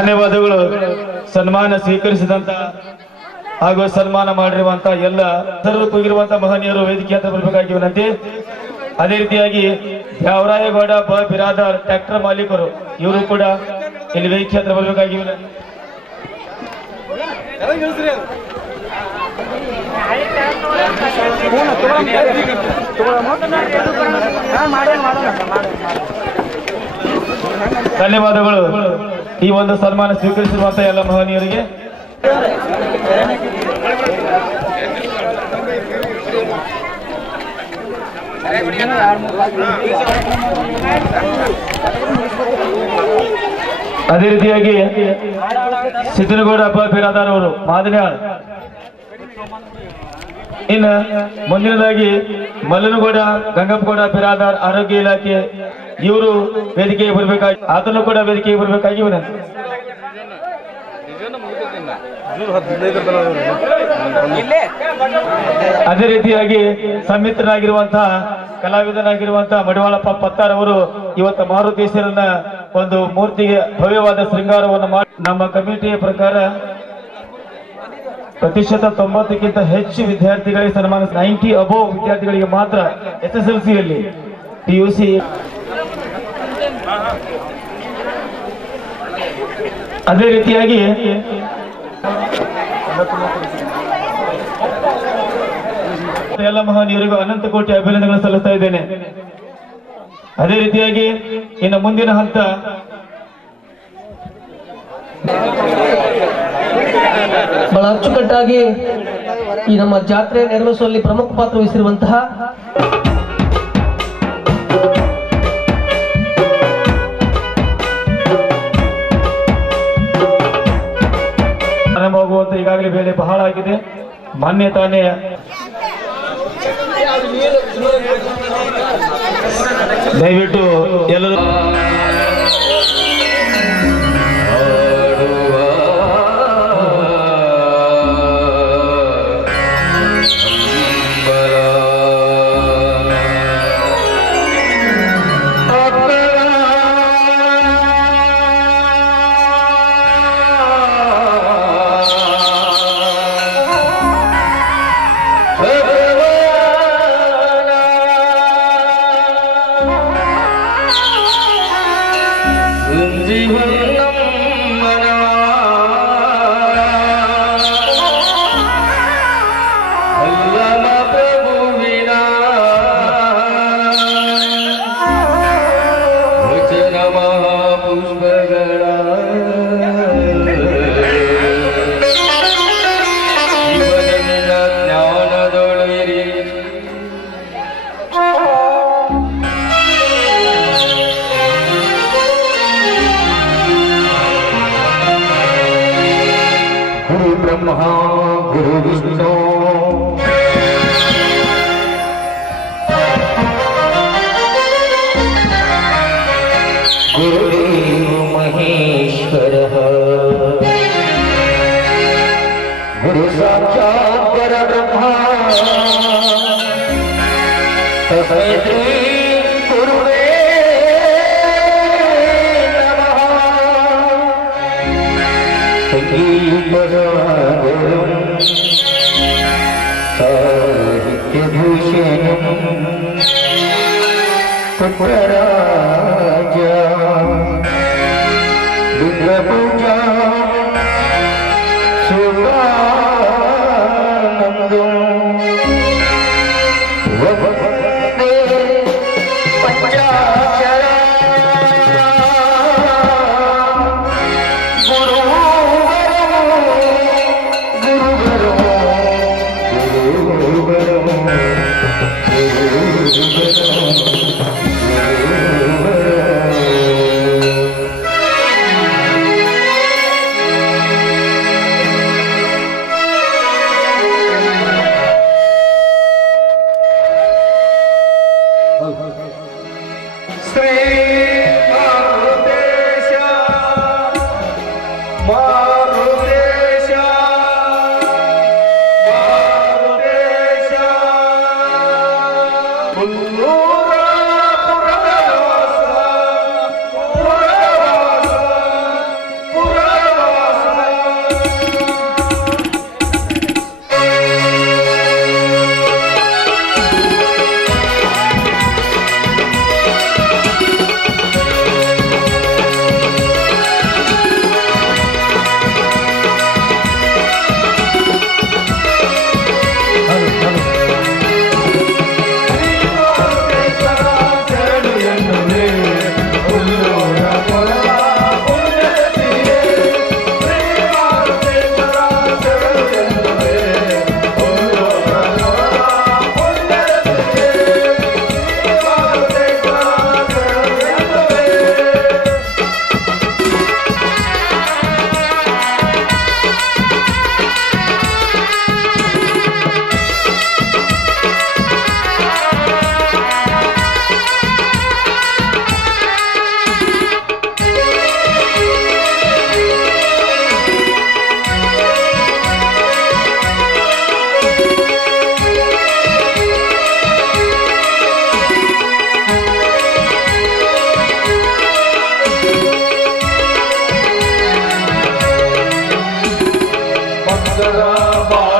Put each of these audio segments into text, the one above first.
ಧನ್ಯವಾದಗಳು. ಸನ್ಮಾನ ಸ್ವೀಕರಿಸಿದಂತ ಹಾಗೂ ಸನ್ಮಾನ ಮಾಡಿರುವಂತ ಎಲ್ಲ ಹೋಗಿರುವಂತ ಮಹನೀಯರು ವೇದಿಕೆ ಹತ್ರ ಬರಬೇಕಾಗಿ ವಿನಂತಿ. ಅದೇ ರೀತಿಯಾಗಿ ದ್ಯಾವರಾಯಗೌಡ ಬಿರಾದಾರ್ ಟ್ರ್ಯಾಕ್ಟರ್ ಮಾಲೀಕರು ಇವರು ಕೂಡ ಇಲ್ಲಿ ವೇದಿಕೆ ಹತ್ರ ಬರಬೇಕಾಗಿ ವಿನಂತಿ. ಧನ್ಯವಾದಗಳು ಈ ಒಂದು ಸನ್ಮಾನ ಸ್ವೀಕರಿಸಿರುವಂತಹ ಎಲ್ಲ ಮಹನೀಯರಿಗೆ. ಅದೇ ರೀತಿಯಾಗಿ ಸಿದ್ದನಗೌಡ ಬಿರಾದಾರ್ ಅವರು ಮಾದನ್ಯಾಳ್. ಇನ್ನು ಮುಂದಿನದಾಗಿ ಮಲ್ಲನಗೌಡ ಗಂಗಪ್ಪಗೌಡ ಬಿರಾದಾರ್ ಆರೋಗ್ಯ ಇಲಾಖೆ ಇವರು ವೇದಿಕೆಗೆ ಬರಬೇಕಾಗಿ ಆತನು ಕೂಡ ವೇದಿಕೆಗೆ ಬರಬೇಕಾಗಿ ವಿನಂತಿ. ಅದೇ ರೀತಿಯಾಗಿ ಸಂಮಿತ್ರನಾಗಿರುವಂತಹ ಕಲಾವಿದನಾಗಿರುವಂತಹ ಮಡಿವಾಳಪ್ಪ ಪತ್ತಾರ್ ಅವರು ಇವತ್ತು ಮಾರುತೇಶ್ವರನ ಒಂದು ಮೂರ್ತಿಗೆ ಭವ್ಯವಾದ ಶೃಂಗಾರವನ್ನು ಮಾಡಿ ನಮ್ಮ ಕಮಿಟಿಯ ಪ್ರಕಾರ ಪ್ರತಿಶತ 90ಕ್ಕಿಂತ ಹೆಚ್ಚು ವಿದ್ಯಾರ್ಥಿಗಳಿಗೆ ಸನ್ಮಾನ 90 ಅಬೋವ್ ವಿದ್ಯಾರ್ಥಿಗಳಿಗೆ ಮಾತ್ರ SSLCಯಲ್ಲಿ PUC. ಅದೇ ರೀತಿಯಾಗಿ ಎಲ್ಲ ಮಹನೀಯರಿಗೂ ಅನಂತ ಕೋಟಿ ಅಭಿನಂದನೆಗಳನ್ನು ಸಲ್ಲಿಸ್ತಾ ಇದ್ದೇನೆ. ಅದೇ ರೀತಿಯಾಗಿ ಇನ್ನು ಮುಂದಿನ ಹಂತ ಬಹಳ ಅಚ್ಚುಕಟ್ಟಾಗಿ ಈ ನಮ್ಮ ಜಾತ್ರೆ ನೆರವೇರಿಸುವಲ್ಲಿ ಪ್ರಮುಖ ಪಾತ್ರ ವಹಿಸಿರುವಂತಹ ಆರಂಭವಾಗುವಂತ ಈಗಾಗಲೇ ವೇಳೆ ಬಹಳ ಆಗಿದೆ. ಮಾನ್ಯ ತಾನೇ ದಯವಿಟ್ಟು ಎಲ್ಲರೂ गुरु विष्णु गुरुदेव महेश्वरः गुरु साक्षात् परब्रह्म तस्मै श्री गुरुवे नमः। साहित्यभूषणं पुत्रराजा विग्रहपूजा सुखानन्दं वन्दे पंचाक्षरा Pura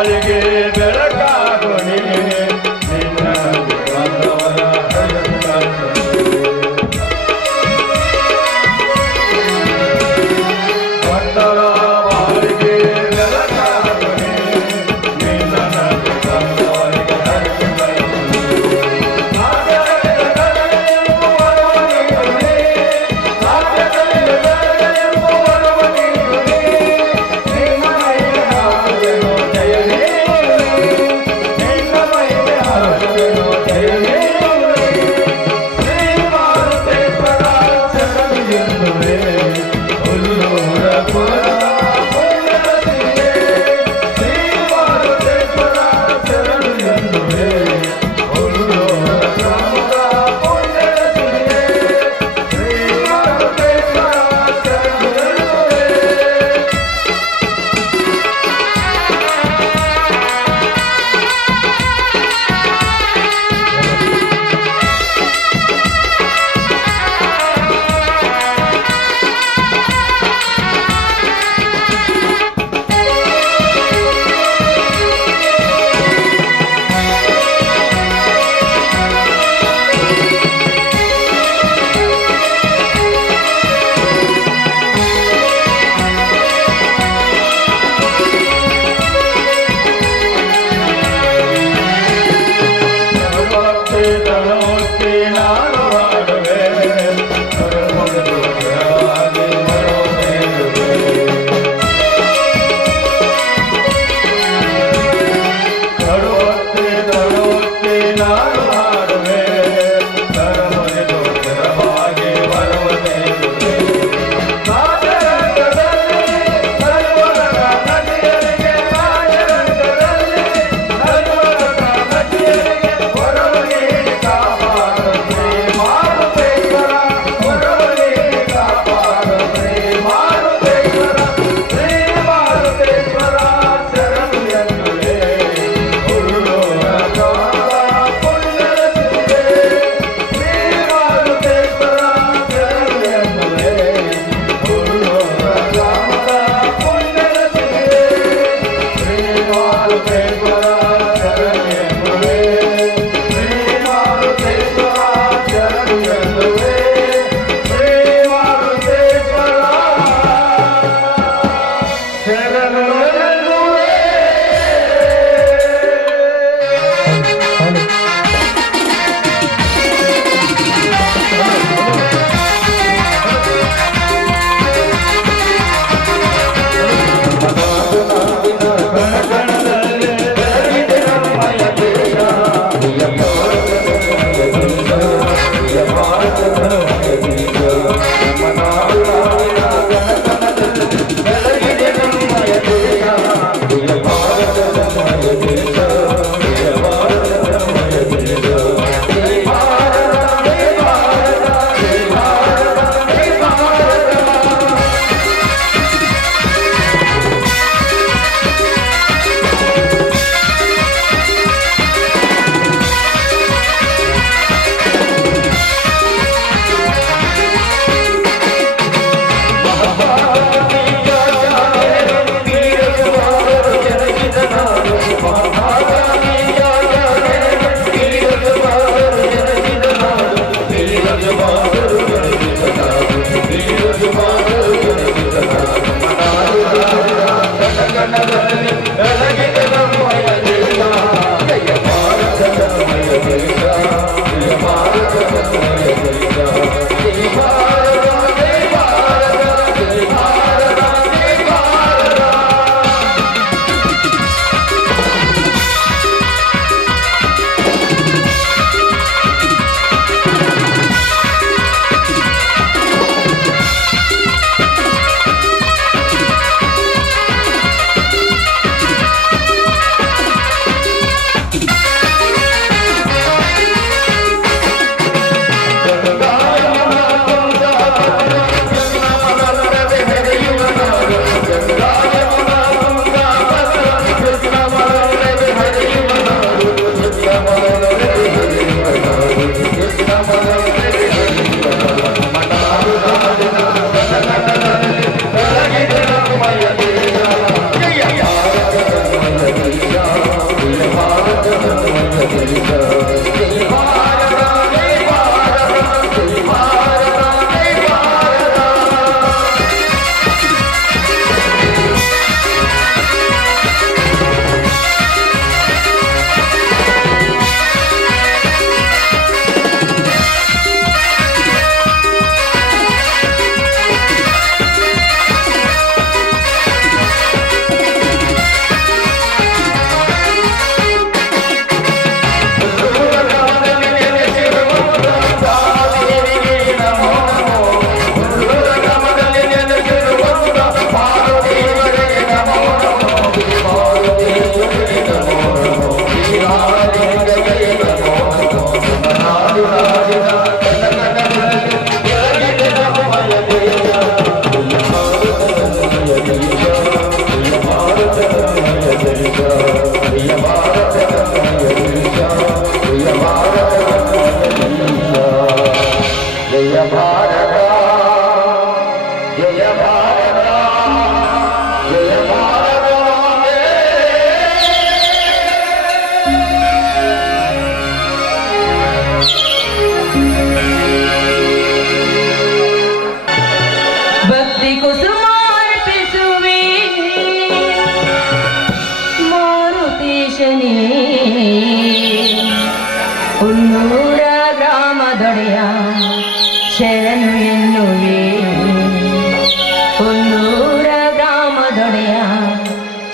ಬಾಳಿಗೆ ಬೆಳಕಾಗುನಿ ನಿನ್ನ ಬಂದವರ ಭಕ್ತರ ಬಾಳಿಗೆ ಬೆಳಕಾಗುನಿ ನಿನ್ನ ಬಂದವರಿಗೆ ಜಯ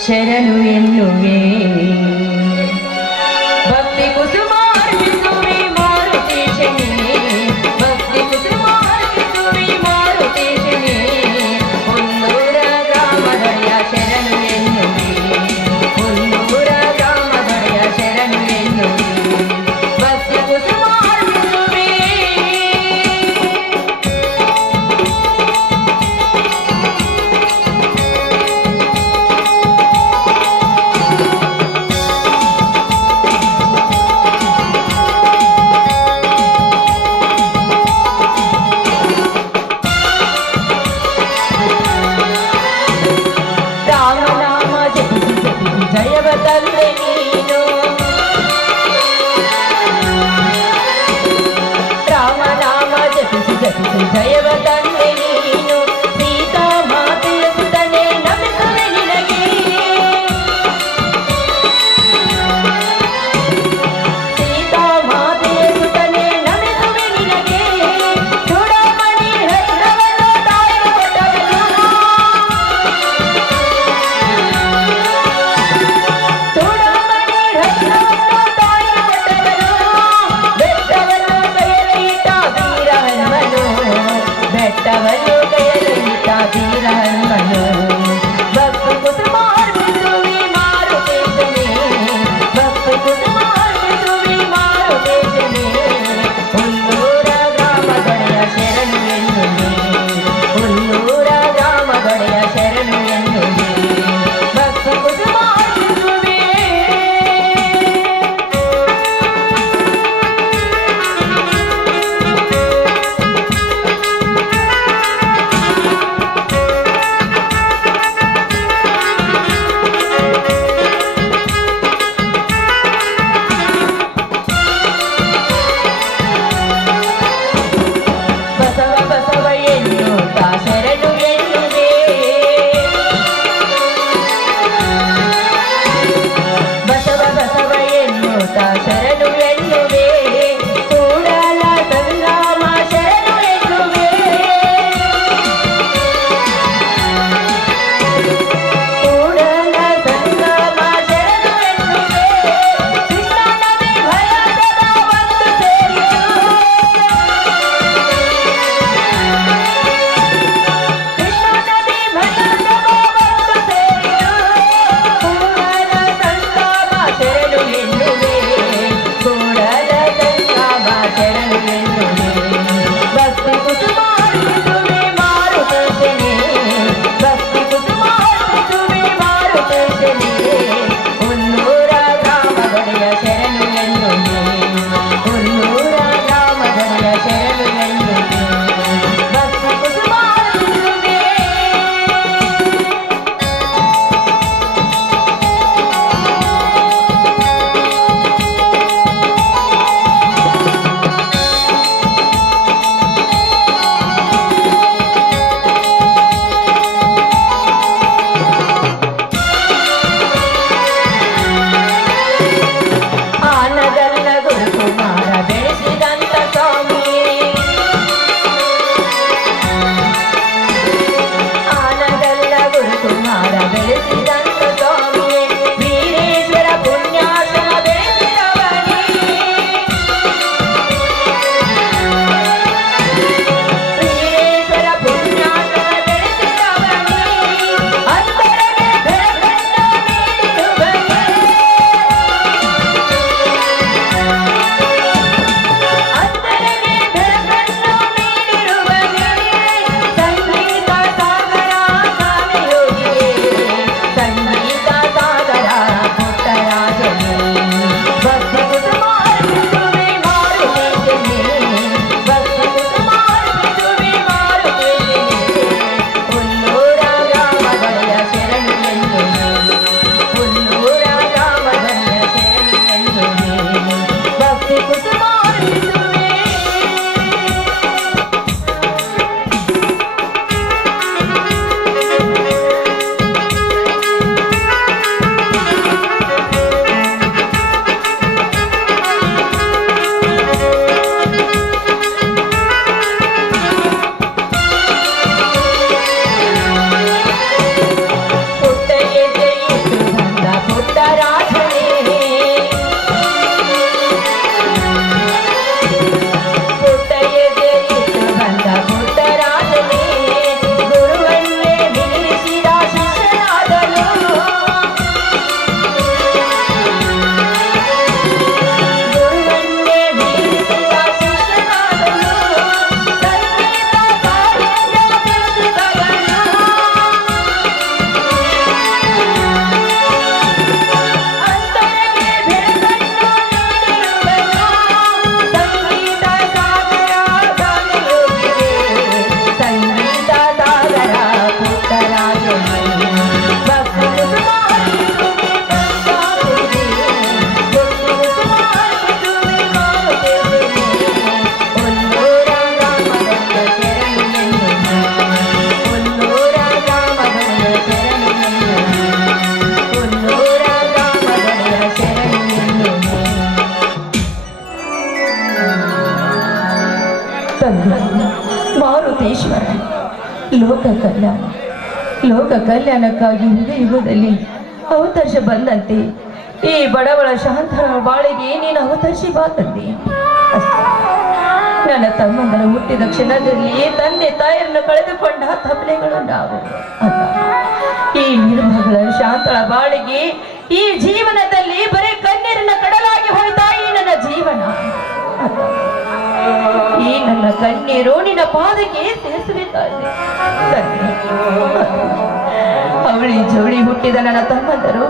ಶರಣು ಎನ್ನುವೆ ಭಕ್ತಿ ಕುಸುಮಾರ್ಪಿಸುವೆ ಮಾರುತೇಶನೇ ಭಕ್ತಿ ಕುಸುಮಾರ್ಪಿಸುವೆ ಮಾರುತೇಶನೇ ಹುಲ್ಲೂರ ಗ್ರಾಮದೊಡೆಯ ಶರಣು ಎನ್ನುವೆ ಹುಲ್ಲೂರ ಗ್ರಾಮದೊಡೆಯ ಶರಣು ಎನ್ನುವೆ ಭಕ್ತಿ ಕುಸುಮಾರ್ಪಿಸುವೆ ಜಯವ ತಂದೆ ನೀನು ರಾಮನಾಮ ಜಪಿಸಿ ಜಪಿಸಿ ಜಯವ ತಂದೆ ನೀನು ಸೀತಾ ಮಾತೆಯ ಸುತನೆ ನಮಿಸುವೆ ನಿನಗೆ ಸೀತಾ ಮಾತೆಯ ಸುತನೆ ನಮಿಸುವೆ ನಿನಗೆ ಚೂಡಾಮಣಿ ರತ್ನವನ್ನು ತಾಯಿ ಕೊಟ್ಟವನು ಚೂಡಾಮಣಿ ರತ್ನವನ್ನು ತಾಯಿ ಕೊಟ್ಟವನು ಬೆಟ್ಟವನ್ನು ಕೈಯಲ್ಲಿ ಇಟ್ಟ ವೀರ ಹನುಮನು ಲೋಕ ಕಲ್ಯಾಣಕ್ಕಾಗಿ ಯುಗದಲ್ಲಿ ಅವಕಾಶ ಬಂದಂತೆ ಈ ಬಡವಳ ಶಾಂತರ ಬಾಳಿಗೆ ನೀನು ಅವಕಾಶ ಬಾತಂದೆ. ನನ್ನ ತಮ್ಮಂದರ ಹುಟ್ಟಿದ ಕ್ಷಣದಲ್ಲಿ ತಂದೆ ತಾಯಿಯನ್ನು ಕಳೆದುಕೊಂಡ ತಪ್ಪಲೆಗಳು ನಾವು ಅಲ್ಲ. ಈ ನಿರ್ಮಗಳ ಶಾಂತಳ ಬಾಳಿಗೆ ಈ ಜೀವನದಲ್ಲಿ ಬರೀ ಕಣ್ಣೀರಿನ ಕಡಲಾಗಿ ಹೋಯ್ತಾ ಈ ನನ್ನ ಜೀವನ ಅಲ್ಲ. ಈ ನನ್ನ ಕಣ್ಣೀರು ನಿನ್ನ ಪಾದಕ್ಕೆ ಸೇರಿಸಬೇಕಾಗಿದೆ. ಅವಳಿ ಜವಳಿ ಹುಟ್ಟಿದ ನನ್ನ ತಮ್ಮಂದರು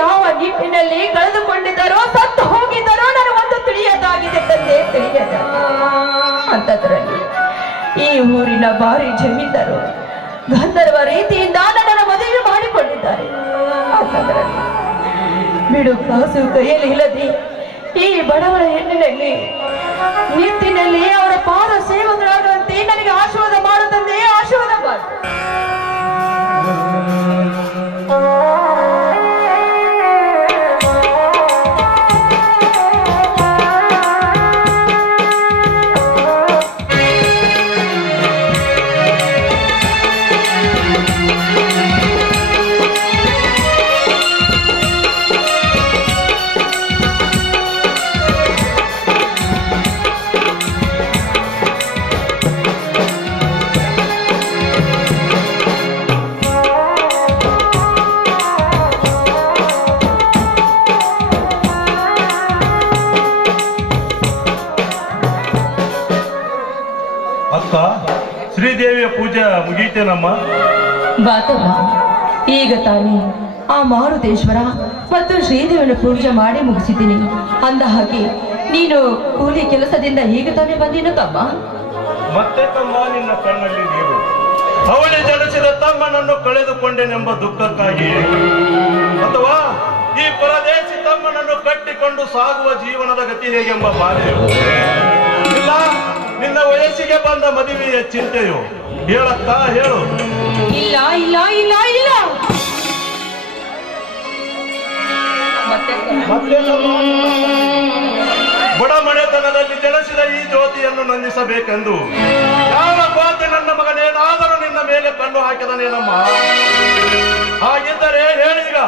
ಯಾವ ನಿಟ್ಟಿನಲ್ಲಿ ಕಳೆದುಕೊಂಡಿದ್ದಾರೋ ಸತ್ತು ಹೋಗಿದ್ದಾರೋ ನನಗೊಂದು ತಿಳಿಯದಾಗಿದೆ ತಂದೆ, ತಿಳಿಯದ ಅಂತದ್ರಲ್ಲಿ ಈ ಊರಿನ ಭಾರಿ ಜಮೀನ್ದಾರು ಗಂಧರ್ವ ರೀತಿಯಿಂದ ನನ್ನನ್ನು ಮದುವೆ ಮಾಡಿಕೊಂಡಿದ್ದಾರೆ. ಅಂತದ್ರಲ್ಲಿ ಬಿಡು ಕಾಸು ಕೈಯಲ್ಲಿ ಇಲ್ಲದೆ ಈ ಬಡವರ ಹೆಣ್ಣಿನಲ್ಲಿ ನಿಟ್ಟಿನಲ್ಲಿ ಅವರ ಪಾದ ಸೇವಕರಾಗುವಂತೆ ನನಗೆ ಆಶೀರ್ವಾದ ಮಾಡುತ್ತಂದೆ, ಆಶೀರ್ವಾದ ಮಾಡು. ಶ್ರೀದೇವಿಯ ಪೂಜೆ ಮುಗೀತೇನಮ್ಮ? ಬಾತಮ್ಮ, ಈಗ ತಾನೇ ಆ ಮಾರುತೇಶ್ವರ ಮತ್ತು ಶ್ರೀದೇವಿನ ಪೂಜೆ ಮಾಡಿ ಮುಗಿಸಿದ್ದೀನಿ. ಅಂದ ಹಾಗೆ ನೀನು ಕೂಲಿ ಕೆಲಸದಿಂದ ಈಗ ತಾನೇ ಬಂದಿನ ತಮ್ಮ? ಮತ್ತೆ ತಮ್ಮ ನಿನ್ನ ಕಣ್ಣಲ್ಲಿ ನೀರು. ಅವಳಿ ಜನಿಸಿದ ತಮ್ಮನನ್ನು ಕಳೆದುಕೊಂಡೆನೆಂಬ ದುಃಖಕ್ಕಾಗಿ, ಅಥವಾ ಈ ಪರದೇಶಿ ತಮ್ಮನನ್ನು ಕಟ್ಟಿಕೊಂಡು ಸಾಗುವ ಜೀವನದ ಗತಿ ಹೇಗೆಂಬ ಬಾಧೆಯು, ಇಲ್ಲ ನಿನ್ನ ವಯಸ್ಸಿಗೆ ಬಂದ ಮದುವೆಯ ಚಿಂತೆಯು? ಹೇಳಕ್ಕ, ಹೇಳು. ಇಲ್ಲ ಇಲ್ಲ ಇಲ್ಲ ಇಲ್ಲ. ಬಡ ಮನೆತನದಲ್ಲಿ ಜನಿಸಿದ ಈ ಜ್ಯೋತಿಯನ್ನು ನಂದಿಸಬೇಕೆಂದು ಯಾವ ಕೋತಿ ನನ್ನ ಮಗನೇನಾದರೂ ನಿನ್ನ ಮೇಲೆ ಕಣ್ಣು ಹಾಕಿದನೇನಮ್ಮ? ಹಾಗಿದ್ದರೆ ಹೇಳೀಗ,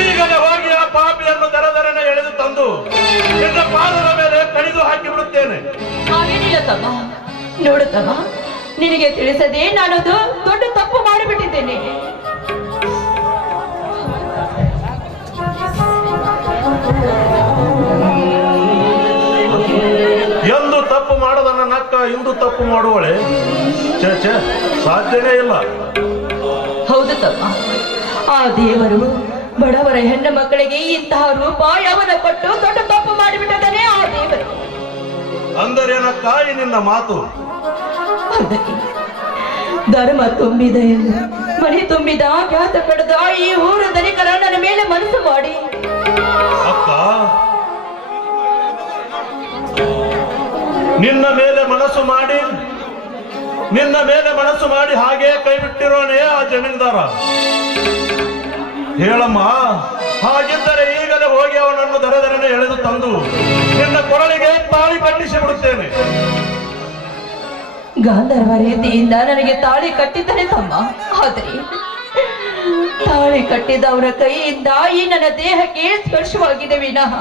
ಈಗಲೇ ಹೋಗಿ ಆ ಪಾಪಿಯನ್ನು ದರದರನೆ ಎಳೆದು ತಂದು ನಿನ್ನ ಪಾದದ ಮೇಲೆ ಕಡಿದು ಹಾಕಿ ಬಿಡುತ್ತೇನೆ. ಹಾಗೇನಿಲ್ಲ ತಮ್ಮ. ನೋಡು ತಮ್ಮ, ನಿನಗೆ ತಿಳಿಸದೆ ನಾನದು ದೊಡ್ಡ ತಪ್ಪು ಮಾಡಿಬಿಟ್ಟಿದ್ದೇನೆ. ಎಂದು ತಪ್ಪು ಮಾಡದ ನಕ್ಕ ಇಂದು ತಪ್ಪು ಮಾಡುವಳೆ? ಛೇ, ಸಾಧ್ಯನೇ ಇಲ್ಲ. ಹೌದು ತಮ್ಮ, ಆ ದೇವರು ಬಡವರ ಹೆಣ್ಣು ಮಕ್ಕಳಿಗೆ ಇಂತಹ ರೂಪ ಯಾವನ ಕೊಟ್ಟು ದೊಡ್ಡ ತಪ್ಪು ಮಾಡಿಬಿಟ್ಟಿದ್ದಾನೆ ಆ ದೇವರು. ಅಂದರೇನಕ್ಕ ಈ ನಿನ್ನ ಮಾತು? ಧರ್ಮ ತುಂಬಿದ ಎಂದು ಮನೆ ತುಂಬಿದ ಖ್ಯಾತ ಪಡೆದ ಈ ಊರ ಧನಿಕರ ನನ್ನ ಮೇಲೆ ಮನಸ್ಸು ಮಾಡಿ ಅಕ್ಕ, ನಿನ್ನ ಮೇಲೆ ಮನಸ್ಸು ಮಾಡಿ ಹಾಗೆ ಕೈ ಬಿಟ್ಟಿರೋನೇ ಆ ಜಮೀನ್ದಾರ. ಹೇಳಮ್ಮ, ಹಾಗಿದ್ದರೆ ಈಗಲೇ ಹೋಗಿ ಅವನನ್ನು ದರದರನೆ ಎಳೆದು ತಂದು ನಿನ್ನ ಕೊರಳಿಗೆ ತಾಳಿ ಕಟ್ಟಿಸಿ ಬಿಡುತ್ತೇನೆ. ಗಾಂಧರ್ವ ರೀತಿಯಿಂದ ನನಗೆ ತಾಳಿ ಕಟ್ಟಿದ್ದಾನೆ ತಮ್ಮ. ಆದರೆ ತಾಳಿ ಕಟ್ಟಿದವರ ಕೈಯಿಂದ ಈ ನನ್ನ ದೇಹಕ್ಕೆ ಸ್ಪರ್ಶವಾಗಿದೆ ವಿನಃ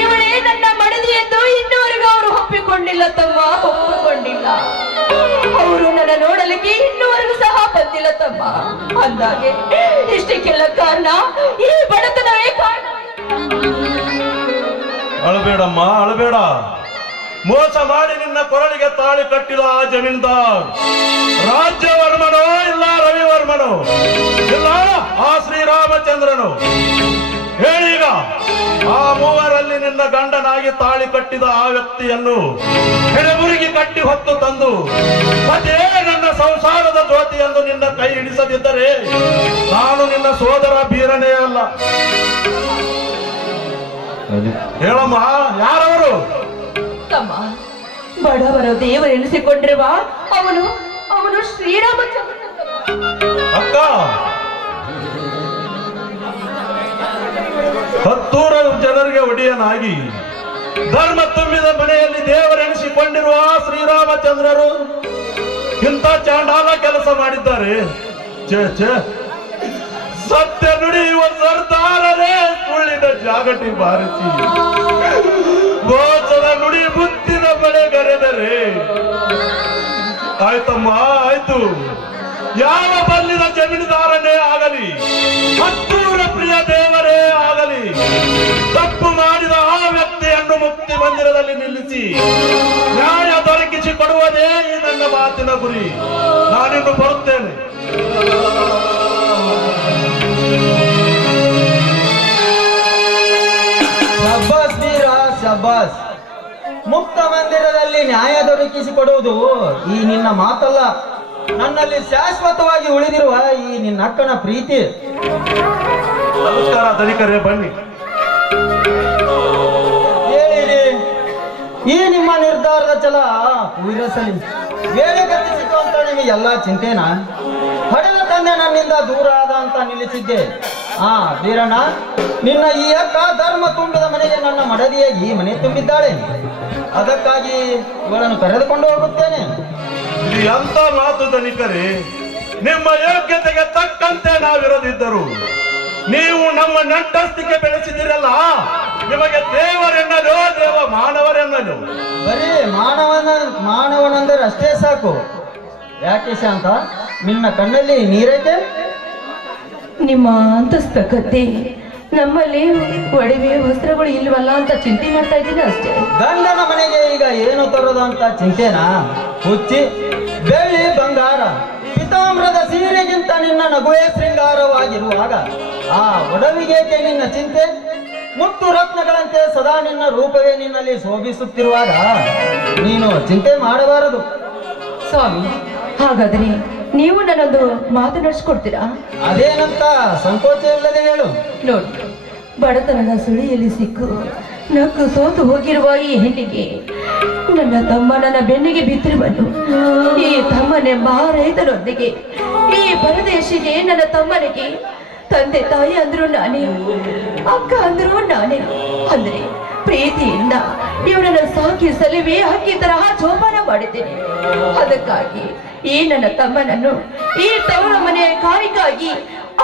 ಇವಳೇ ನನ್ನ ಮಡದಿ ಎಂದು ಇನ್ನೂವರೆಗೂ ಅವರು ಒಪ್ಪಿಕೊಂಡಿಲ್ಲ ತಮ್ಮ, ಒಪ್ಪಿಕೊಂಡಿಲ್ಲ. ಅವರು ನನ್ನ ನೋಡಲಿಕ್ಕೆ ಇನ್ನೂವರೆಗೂ ಸಹ ಬಂದಿಲ್ಲ ತಮ್ಮ. ಅಂದಾಗೆ ಇಷ್ಟಕ್ಕೆಲ್ಲ ಕಾರಣ ಈ ಬಡತನವೇ ಕಾರಣ. ಅಳಬೇಡಮ್ಮ, ಅಳಬೇಡ. ಮೋಸ ಮಾಡಿ ನಿನ್ನ ಕೊರಳಿಗೆ ತಾಳಿ ಕಟ್ಟಿದ ಆ ಜಮೀನ್ದಾರ್ ರಾಜ್ಯವರ್ಮನೋ, ಇಲ್ಲ ರವಿವರ್ಮನೋ, ಇಲ್ಲ ಆ ಶ್ರೀರಾಮಚಂದ್ರನು? ಹೇಳೀಗ, ಆ ಮೂವರಲ್ಲಿ ನಿನ್ನ ಗಂಡನಾಗಿ ತಾಳಿ ಕಟ್ಟಿದ ಆ ವ್ಯಕ್ತಿಯನ್ನು ಹೆಡೆಮುರುಗಿ ಕಟ್ಟಿ ಹೊತ್ತು ತಂದು ಅದೇ ನನ್ನ ಸಂಸಾರದ ಜ್ಯೋತಿ ಎಂದು ನಿನ್ನ ಕೈ ಹಿಡಿಸದಿದ್ದರೆ ನಾನು ನಿನ್ನ ಸೋದರ ಬೀರನೇ ಅಲ್ಲ. ಹೇಳಮ್ಮ, ಯಾರವರು? ತಮ್ಮ, ಬಡವರ ದೇವರೆನಿಸಿಕೊಂಡಿರುವ ಅವನು ಶ್ರೀರಾಮಚಂದ್ರ. ಅಕ್ಕ, 10 ಜನರಿಗೆ ಒಡೆಯನಾಗಿ ಧರ್ಮ ತುಂಬಿದ ಮನೆಯಲ್ಲಿ ದೇವರೆನಿಸಿಕೊಂಡಿರುವ ಶ್ರೀರಾಮಚಂದ್ರರು ಇಂಥ ಚಾಂಡಾಲ ಕೆಲಸ ಮಾಡಿದ್ದಾರೆ. ಛೇ ಛೇ, ಸತ್ಯ ನುಡಿಯುವ ಸರ್ದಾರರೇ ಸುಳ್ಳಿನ ಜಾಗಟಿ ಬಾರಿಸಿ ಮೋಸದ ನುಡಿ ಬುತ್ತಿನ ಬಳೆಗರೆದರೆ ಆಯ್ತಮ್ಮ ಆಯ್ತು. ಯಾವ ಬಲ್ಲಿದ ಜಮೀನುದಾರನೇ ಆಗಲಿ, ಹತ್ತೂರ ಪ್ರಿಯ ದೇವರೇ ಆಗಲಿ, ತಪ್ಪು ಮಾಡಿದ ಆ ವ್ಯಕ್ತಿಯನ್ನು ಮುಕ್ತಿ ಮಂದಿರದಲ್ಲಿ ನಿಲ್ಲಿಸಿ ನ್ಯಾಯ ದೊರಕಿಸಿ ಕೊಡುವುದೇ ಈ ನನ್ನ ಮಾತಿನ ಗುರಿ. ನಾನಿನ್ನು ಬರುತ್ತೇನೆ. ಶಬ್ಬಾಸ್ ವೀರ ಶಬ್ಬಾಸ್. ಮುಕ್ತ ಮಂದಿರದಲ್ಲಿ ನ್ಯಾಯ ದೊರಕಿಸಿಕೊಡುವುದು ಈ ನಿನ್ನ ಮಾತಲ್ಲ, ನನ್ನಲ್ಲಿ ಶಾಶ್ವತವಾಗಿ ಉಳಿದಿರುವ ಈ ನಿನ್ನ ಅಕ್ಕನ ಪ್ರೀತಿ. ನಮಸ್ಕಾರ ಧನಿಕರೇ, ಬನ್ನಿ. ಹೇಳಿರಿ, ಈ ನಿಮ್ಮ ನಿರ್ಧಾರದ ಛಲ ಪೂರೈಸಲಿ. ವೇಳೆ ಗತಿಸಿತು ಅಂತ ನಿಮಗೆಲ್ಲ ಚಿಂತೆನಾ? ಹಡೆದ ತಂದೆ ನನ್ನಿಂದ ದೂರ ಆದ ಅಂತ ನಿಲ್ಲಿಸಿದ್ದೆ. ವೀರಣ್ಣ, ನಿನ್ನ ಈ ಅಕ್ಕ ಧರ್ಮ ತುಂಬಿದ ಮನೆಗೆ ನನ್ನ ಮಡದಿಯಾಗಿ ಮನೆ ತುಂಬಿದ್ದಾಳೆ. ಅದಕ್ಕಾಗಿ ಇವಳನ್ನು ಕರೆದುಕೊಂಡು ಹೋಗುತ್ತೇನೆ. ಇದು ಎಂತ ಮಾತು ಧನಿಕರೇ? ನಿಮ್ಮ ಯೋಗ್ಯತೆಗೆ ತಕ್ಕಂತೆ ನಾವಿರದಿದ್ದರು ನೀವು ನಮ್ಮ ನೆಂಟಸ್ತಿಕೆ ಬೆಳೆಸಿದಿರಲ್ಲ, ನಿಮಗೆ ದೇವರೆನ್ನಲು ದೇವ ಮಾನವರೆನ್ನಲು. ಬರೀ ಮಾನವನಂದರೆ ಅಷ್ಟೇ ಸಾಕು. ಯಾಕೆ ಶಾಂತ, ನಿನ್ನ ಕಣ್ಣಲ್ಲಿ ನೀರೇಕೆ? ನಿಮ್ಮ ಅಂತಸ್ತ ಕತೆ ನಮ್ಮಲ್ಲಿ ಒಡವೆ ವಸ್ತ್ರಗಳು ಇಲ್ವಲ್ಲ ಅಂತ ಚಿಂತೆ ಮಾಡ್ತಾ ಇದ್ದೀನಿ ಅಷ್ಟೇ. ಗಂಡನ ಮನೆಗೆ ಈಗ ಏನು ತರೋದು ಅಂತ ಚಿಂತೆನಾ? ಹುಚ್ಚಿ, ಬೆಳ್ಳಿ ಬಂಗಾರ ಪಿತಾಮ್ರದ ಸೀರೆಗಿಂತ ನಿನ್ನ ನಗುವೆ ಶೃಂಗಾರವಾಗಿರುವಾಗ ಆ ಒಡವಿಗೇಕೆ ನಿನ್ನ ಚಿಂತೆ? ಮುತ್ತು ರತ್ನಗಳಂತೆ ಸದಾ ನಿನ್ನ ರೂಪವೇ ನಿನ್ನಲ್ಲಿ ಶೋಭಿಸುತ್ತಿರುವಾಗ ನೀನು ಚಿಂತೆ ಮಾಡಬಾರದು. ಸ್ವಾಮಿ, ಹಾಗಾದ್ರೆ ನೀವು ನನ್ನೊಂದು ಮಾತನಾಡಿಸ್ಕೊಡ್ತೀರಾ? ಅದೇನಂತ ಸಂಕೋಚ ಇಲ್ಲದೆ ಹೇಳು. ನೋಡಿ, ಬಡತನದ ಸುಳಿಯಲ್ಲಿ ಸಿಕ್ಕು ನಕ್ಕು ಸೋತು ಹೋಗಿರುವ ಈ ಹೆಣ್ಣಿಗೆ ನನ್ನ ತಮ್ಮ ನನ್ನ ಬೆನ್ನಿಗೆ ಬಿದ್ದಿರುವನು. ಈ ತಮ್ಮನೆಂಬ ರೈತನೊಂದಿಗೆ ಈ ಪರದೇಶಿಗೆ ನನ್ನ ತಮ್ಮನಿಗೆ ತಂದೆ ತಾಯಿ ಅಂದ್ರು ನಾನೇ, ಅಕ್ಕ ಅಂದ್ರು ನಾನೇ. ಅಂದ್ರೆ ಪ್ರೀತಿಯಿಂದ ಇವರನ್ನ ಸಾಕಿ ಸಲುವೆ ಹಕ್ಕಿ ತರಹ ಜೋಪಾನ ಮಾಡಿದ್ದೇನೆ. ಅದಕ್ಕಾಗಿ ಈ ನನ್ನ ತಮ್ಮನನ್ನು ಈ ತವಳ ಮನೆಯ ಕಾರಿಗಾಗಿ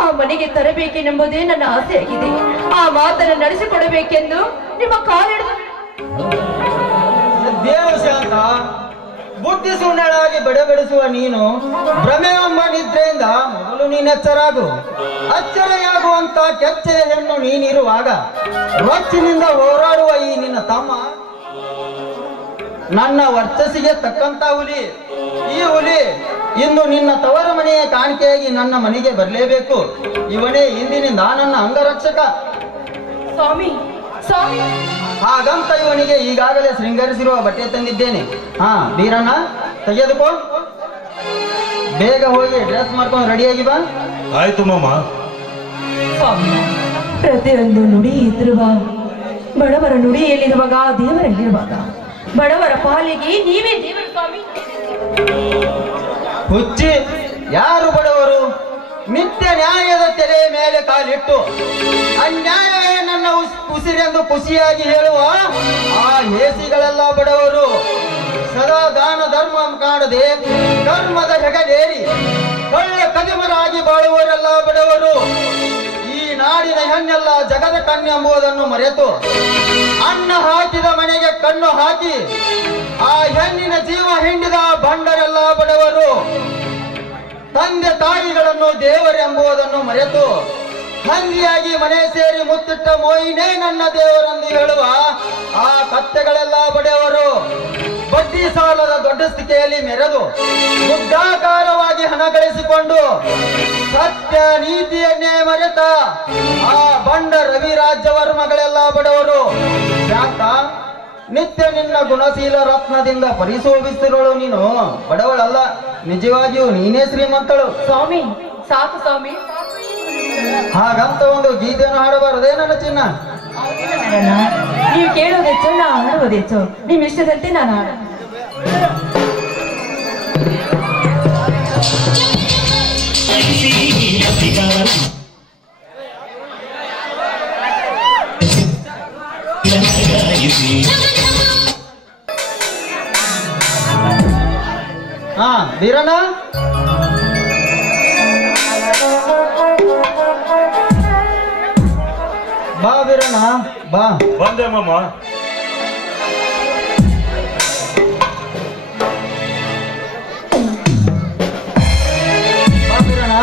ಆ ಮನೆಗೆ ತರಬೇಕೆಂಬುದೇ ನನ್ನ ಆಸೆಯಾಗಿದೆ. ಆ ಮಾತನ್ನು ನಡೆಸಿಕೊಡಬೇಕೆಂದು ನಿಮ್ಮ ಕಾಲಿಡಿದ ದೇವ ಶಾಂತ, ಬುದ್ಧಿ ಸುಣ್ಣಳಾಗಿ ಬೆಡಬೆಡಿಸುವ ನೀನು ಭ್ರಮೆ ಎಂಬ ನಿದ್ರೆಯಿಂದ ಮೊದಲು ನೀನೆಚ್ಚರಾಗು. ಅಚ್ಚರಿಯಾಗುವಂತ ಕೆಚ್ಚೆಯ ಹೆಣ್ಣು ನೀನಿರುವಾಗ ರೊಚ್ಚಿನಿಂದ ಹೋರಾಡುವ ಈ ನಿನ್ನ ತಮ್ಮ ನನ್ನ ವರ್ಚಸ್ಸಿಗೆ ತಕ್ಕಂತ ಹುಲಿ. ಈ ಹುಲಿ ಇಂದು ನಿನ್ನ ತವರ ಮನೆಯ ಕಾಣಿಕೆಯಾಗಿ ನನ್ನ ಮನೆಗೆ ಬರಲೇಬೇಕು. ಇವನೇ ಇಂದಿನಿಂದ ನನ್ನ ಅಂಗರಕ್ಷಕ. ಸ್ವಾಮಿ, ಸ್ವಾಮಿ, ಹಾಗಂತ ಇವನಿಗೆ ಈಗಾಗಲೇ ಶೃಂಗರಿಸಿರುವ ಬಟ್ಟೆ ತಂದಿದ್ದೇನೆ. ವೀರಣ್ಣ, ತೆಗೆದುಕೋ. ಬೇಗ ಹೋಗಿ ಡ್ರೆಸ್ ಮಾಡ್ಕೊಂಡು ರೆಡಿಯಾಗಿ ಬಾ. ಆಯ್ತು ಮಾಮ. ಸ್ವಾಮಿ, ಪ್ರತಿಯೊಂದು ನುಡಿ ಇದ್ರುವ ಬಡವರ ನುಡಿಯಲ್ಲಿರುವಾಗ ದೇವರಲ್ಲಿರುವಾಗ ಬಡವರ ಪಾಲಿಗೆ ನೀವೇ ದೇವರ ಸ್ವಾಮಿ. ಹುಚ್ಚಿ, ಯಾರು ಬಡವರು? ನಿತ್ಯ ನ್ಯಾಯದ ತೆರೆ ಮೇಲೆ ಕಾಲಿಟ್ಟು ಅನ್ಯಾಯವೇ ನನ್ನ ಉಸಿರೆಂದು ಖುಷಿಯಾಗಿ ಹೇಳುವ ಆ ಹೇಸಿಗಳೆಲ್ಲ ಬಡವರು. ಸದಾ ದಾನ ಧರ್ಮ ಕಾಣದೆ ಧರ್ಮದ ಹೆಗಲೇರಿ ಒಳ್ಳೆ ಕದಿಮರಾಗಿ ಬಾಳುವವರೆಲ್ಲ ಬಡವರು. ಈ ನಾಡಿನ ಹೆಣ್ಣೆಲ್ಲ ಜಗದ ಕಣ್ಣೆಂಬುದನ್ನು ಮರೆತು ಅನ್ನ ಹಾಕಿದ ಮನೆಗೆ ಕಣ್ಣು ಹಾಕಿ ಆ ಹೆಣ್ಣಿನ ಜೀವ ಹಿಂಡಿದ ಬಂಡರೆಲ್ಲ ಬಡವರು. ತಂದೆ ತಾಯಿಗಳನ್ನು ದೇವರೆಂಬುದನ್ನು ಮರೆತು ಹಂದಿಯಾಗಿ ಮನೆ ಸೇರಿ ಮುತ್ತಿಟ್ಟ ಮೋಯಿನೇ ನನ್ನ ದೇವರೆಂದು ಹೇಳುವ ಆ ಕತ್ತೆಗಳೆಲ್ಲ ಬಡವರು. ಬಡ್ಡಿ ಸಾಲದ ದೊಡ್ಡ ಸ್ಥಿತಿಯಲ್ಲಿ ಮೆರೆದು ಮುಗ್ಧಾಕಾರವಾಗಿ ಹಣ ಗಳಿಸಿಕೊಂಡು ಸತ್ಯ ನೀತಿಯನ್ನೇ ಮರೆತ ಆ ಬಂಡ ರವಿ ರಾಜ್ಯವರ್ಮಗಳೆಲ್ಲ ಬಡವರು. ಶಾಂತ, ನಿತ್ಯ ನಿನ್ನ ಗುಣಶೀಲ ರತ್ನದಿಂದ ಪರಿಶೋಭಿಸಿರೋಳು ನೀನು ಬಡವಳಲ್ಲ, ನಿಜವಾಗಿಯೂ ನೀನೇ ಶ್ರೀಮಂತಳು. ಸ್ವಾಮಿ, ಸಾಕು ಸ್ವಾಮಿ. ಹಾಗಂತ ಒಂದು ಗೀತೆಯನ್ನು ಹಾಡಬಾರದೇ ನನ್ನ ಚಿನ್ನ? ನೀವು ಕೇಳೋದೆಚ್ಚು, ನಾ ಹಾಡುವುದೆಚ್ಚು. ನಿಮ್ ಇಷ್ಟದಂತೆ ನಾನು ಹಾಡ. ವೀರಣ್ಣ ಬಾ ವೀರಣ್ಣ ಬಾ. ಬಂದೆ ಮಾಮ. ಬಾ ವೀರಣ್ಣ,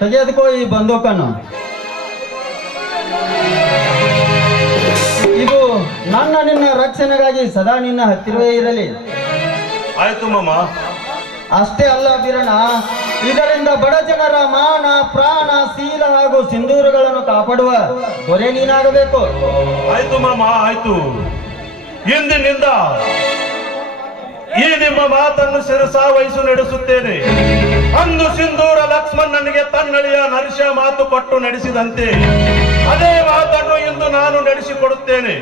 ತೆಗೆದುಕೋ ಈ ಬಂದೂಕನ್ನು. ಇದು ನನ್ನ ನಿನ್ನ ರಕ್ಷಣೆಗಾಗಿ ಸದಾ ನಿನ್ನ ಹತ್ತಿರವೇ ಇರಲಿ. ಆಯ್ತು ಮಾಮ. ಅಷ್ಟೇ ಅಲ್ಲ ವೀರಣ್ಣ, ಇದರಿಂದ ಬಡ ಜನರ ಮಾನ ಪ್ರಾಣ ಶೀಲ ಹಾಗೂ ಸಿಂಧೂರುಗಳನ್ನು ಕಾಪಾಡುವ ದೊರೆ ನೀನಾಗಬೇಕು. ಆಯ್ತು ಮಾಮ, ಆಯ್ತು. ಇಂದಿನಿಂದ ಈ ನಿಮ್ಮ ಮಾತನ್ನು ಶಿರಸಾವಹಿಸಿ ನಡೆಸುತ್ತೇನೆ. ಅಂದು ಸಿಂಧೂರ ಲಕ್ಷ್ಮಣನಿಗೆ ತನ್ನಳಿಯ ನರಸ ಮಾತು ಕೊಟ್ಟು ನಡೆಸಿದಂತೆ ಅದೇ ಮಾತನ್ನು ಇಂದು ನಾನು ನಡೆಸಿಕೊಡುತ್ತೇನೆ.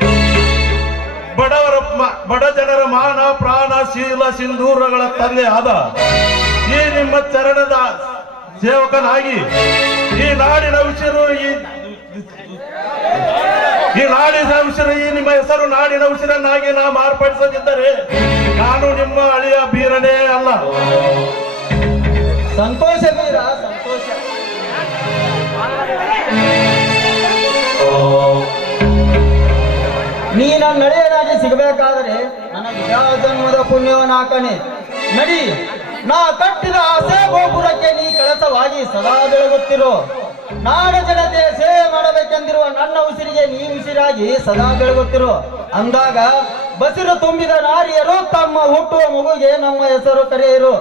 ಬಡ ಜನರ ಮಾನ ಪ್ರಾಣ ಶೀಲ ಸಿಂಧೂರಗಳ ತಂದೆ ಆದ ಈ ನಿಮ್ಮ ಚರಣದ ಸೇವಕನಾಗಿ ಈ ನಾಡಿನ ಉಸಿರು ಈ ನಿಮ್ಮ ಹೆಸರು ನಾಡಿನ ಉಸಿರನ್ನಾಗಿ ನಾ ಮಾರ್ಪಡಿಸದಿದ್ದರೆ ನಾನು ನಿಮ್ಮ ಅಳಿಯ ಬೀರನೇ ಅಲ್ಲ. ಸಂತೋಷ ವೀರ, ಸಂತೋಷ. ನೀ ನನ್ನ ನಡೆಯನಾಗಿ ಸಿಗಬೇಕಾದರೆ ನನ್ನ ಜನ್ಮದ ಪುಣ್ಯವನಾಕನೆ. ನಡಿ, ನಾ ಕಟ್ಟಿದ ಆಸೆ ಗೋಪುರಕ್ಕೆ ನೀ ಕಳಸವಾಗಿ ಸದಾ ಬೆಳಗುತ್ತಿರೋ. ನಾಡ ಜನತೆ ಸೇವೆ ಮಾಡಬೇಕೆಂದಿರುವ ನನ್ನ ಉಸಿರಿಗೆ ನೀ ಉಸಿರಾಗಿ ಸದಾ ಬೆಳಗುತ್ತಿರೋ. ಅಂದಾಗ ಬಸಿರು ತುಂಬಿದ ನಾರಿಯರು ತಮ್ಮ ಹುಟ್ಟುವ ಮಗುಗೆ ನಮ್ಮ ಹೆಸರು ಕರೆಯರು.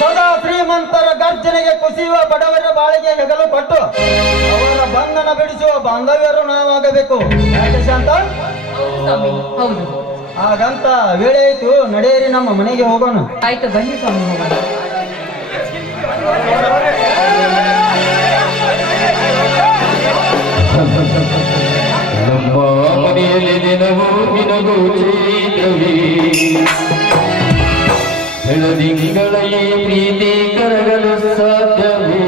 ಸದಾ ಶ್ರೀಮಂತರ ಗರ್ಜನೆಗೆ ಕುಸಿಯುವ ಬಡವರ ಬಾಳಿಗೆ ಹೆಗಲು ಕೊಟ್ಟು ಅವರ ಬಂಧನ ಬಿಡಿಸುವ ಬಾಂಧವ್ಯರು ನಾವಾಗಬೇಕು. ಯಾಕೆ ಶಾಂತ? ಹೌದು. ಹಾಗಂತ ವೇಳೆ ಆಯ್ತು, ನಡೆಯಿರಿ ನಮ್ಮ ಮನೆಗೆ ಹೋಗೋಣ. ಆಯ್ತು, ಬನ್ನಿ ಸ್ವಾಮಿ ಹೋಗೋಣ. ನಮ್ಮ ಮನೆಯಲ್ಲಿ ದಿನವೂ ನಿನಗೂ ಚೈತ್ರವೇ ಬೆಳದಿಂಗಳ ಈ ಪ್ರೀತಿ ಕರಗಲು ಸಾಧ್ಯವೇ?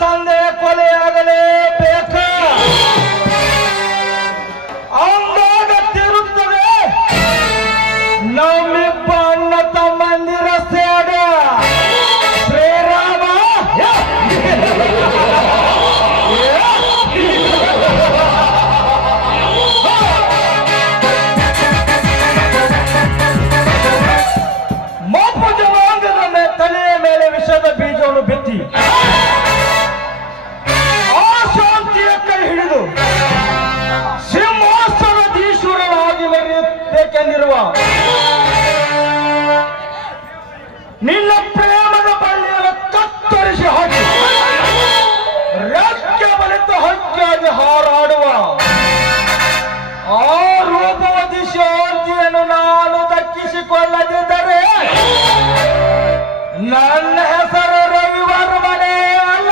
ತಂದೆ ಕೊಲೆಯಾಗಲೇಬೇಕ ಅಂದಾಗ ತಿರುತ್ತದೆ ನಮ್ಮಿಬ್ಬ ಅಣ್ಣ ತಮ್ಮಂದಿರ ಸೇಡ ಶ್ರೀರಾಮ ಮಬ್ಬು ಜನಾಂಗದ ತಲೆಯ ಮೇಲೆ ವಿಷದ ಬೀಜವನ್ನು ಬಿತ್ತಿ ಆ ಶಾಂತಿಯ ಕೈ ಹಿಡಿದು ಸಿಂಹಾಸನದೀಶ್ವರನಾಗಿ ಮೆರೆಯಬೇಕೆಂದಿರುವ ನಿನ್ನ ಪ್ರೇಮದ ಬಳ್ಳಿಯನ್ನು ಕತ್ತರಿಸಿ ಹಾಕಿ ರೆಕ್ಕೆ ಬಲಿತ ಹಕ್ಕಿಯಾಗಿ ಹಾರಾಡುವ ಆ ರೂಪವತಿ ಶಾಂತಿಯನ್ನು ನಾನು ದಕ್ಕಿಸಿಕೊಳ್ಳದಿದ್ದರೆ ನನ್ನ ಹೆಸರು ರವಿವರ್ಮನೇ ಅಲ್ಲ.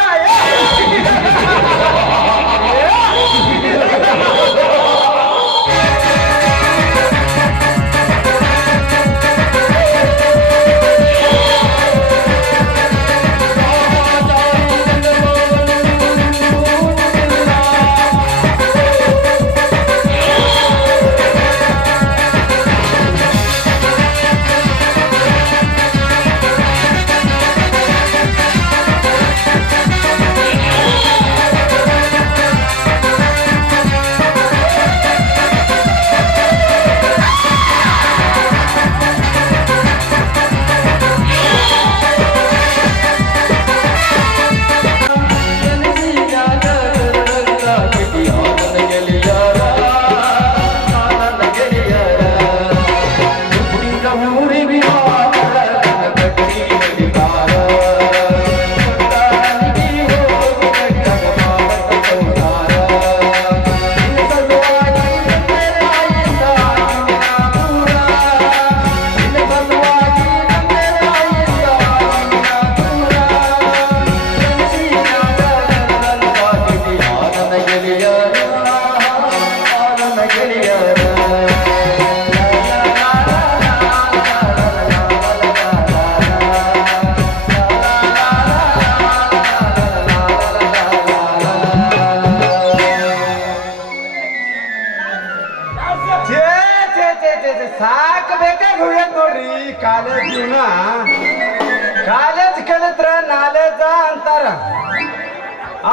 ಸಾಕಬೇಕಾಗಿ ಹೋಗ್ಯತ್ ನೋಡ್ರಿ ಕಾಲೇಜ್ ಜೀವನ. ಕಾಲೇಜ್ ಕಲಿತ್ರ ನಾಲೇಜ ಅಂತಾರ,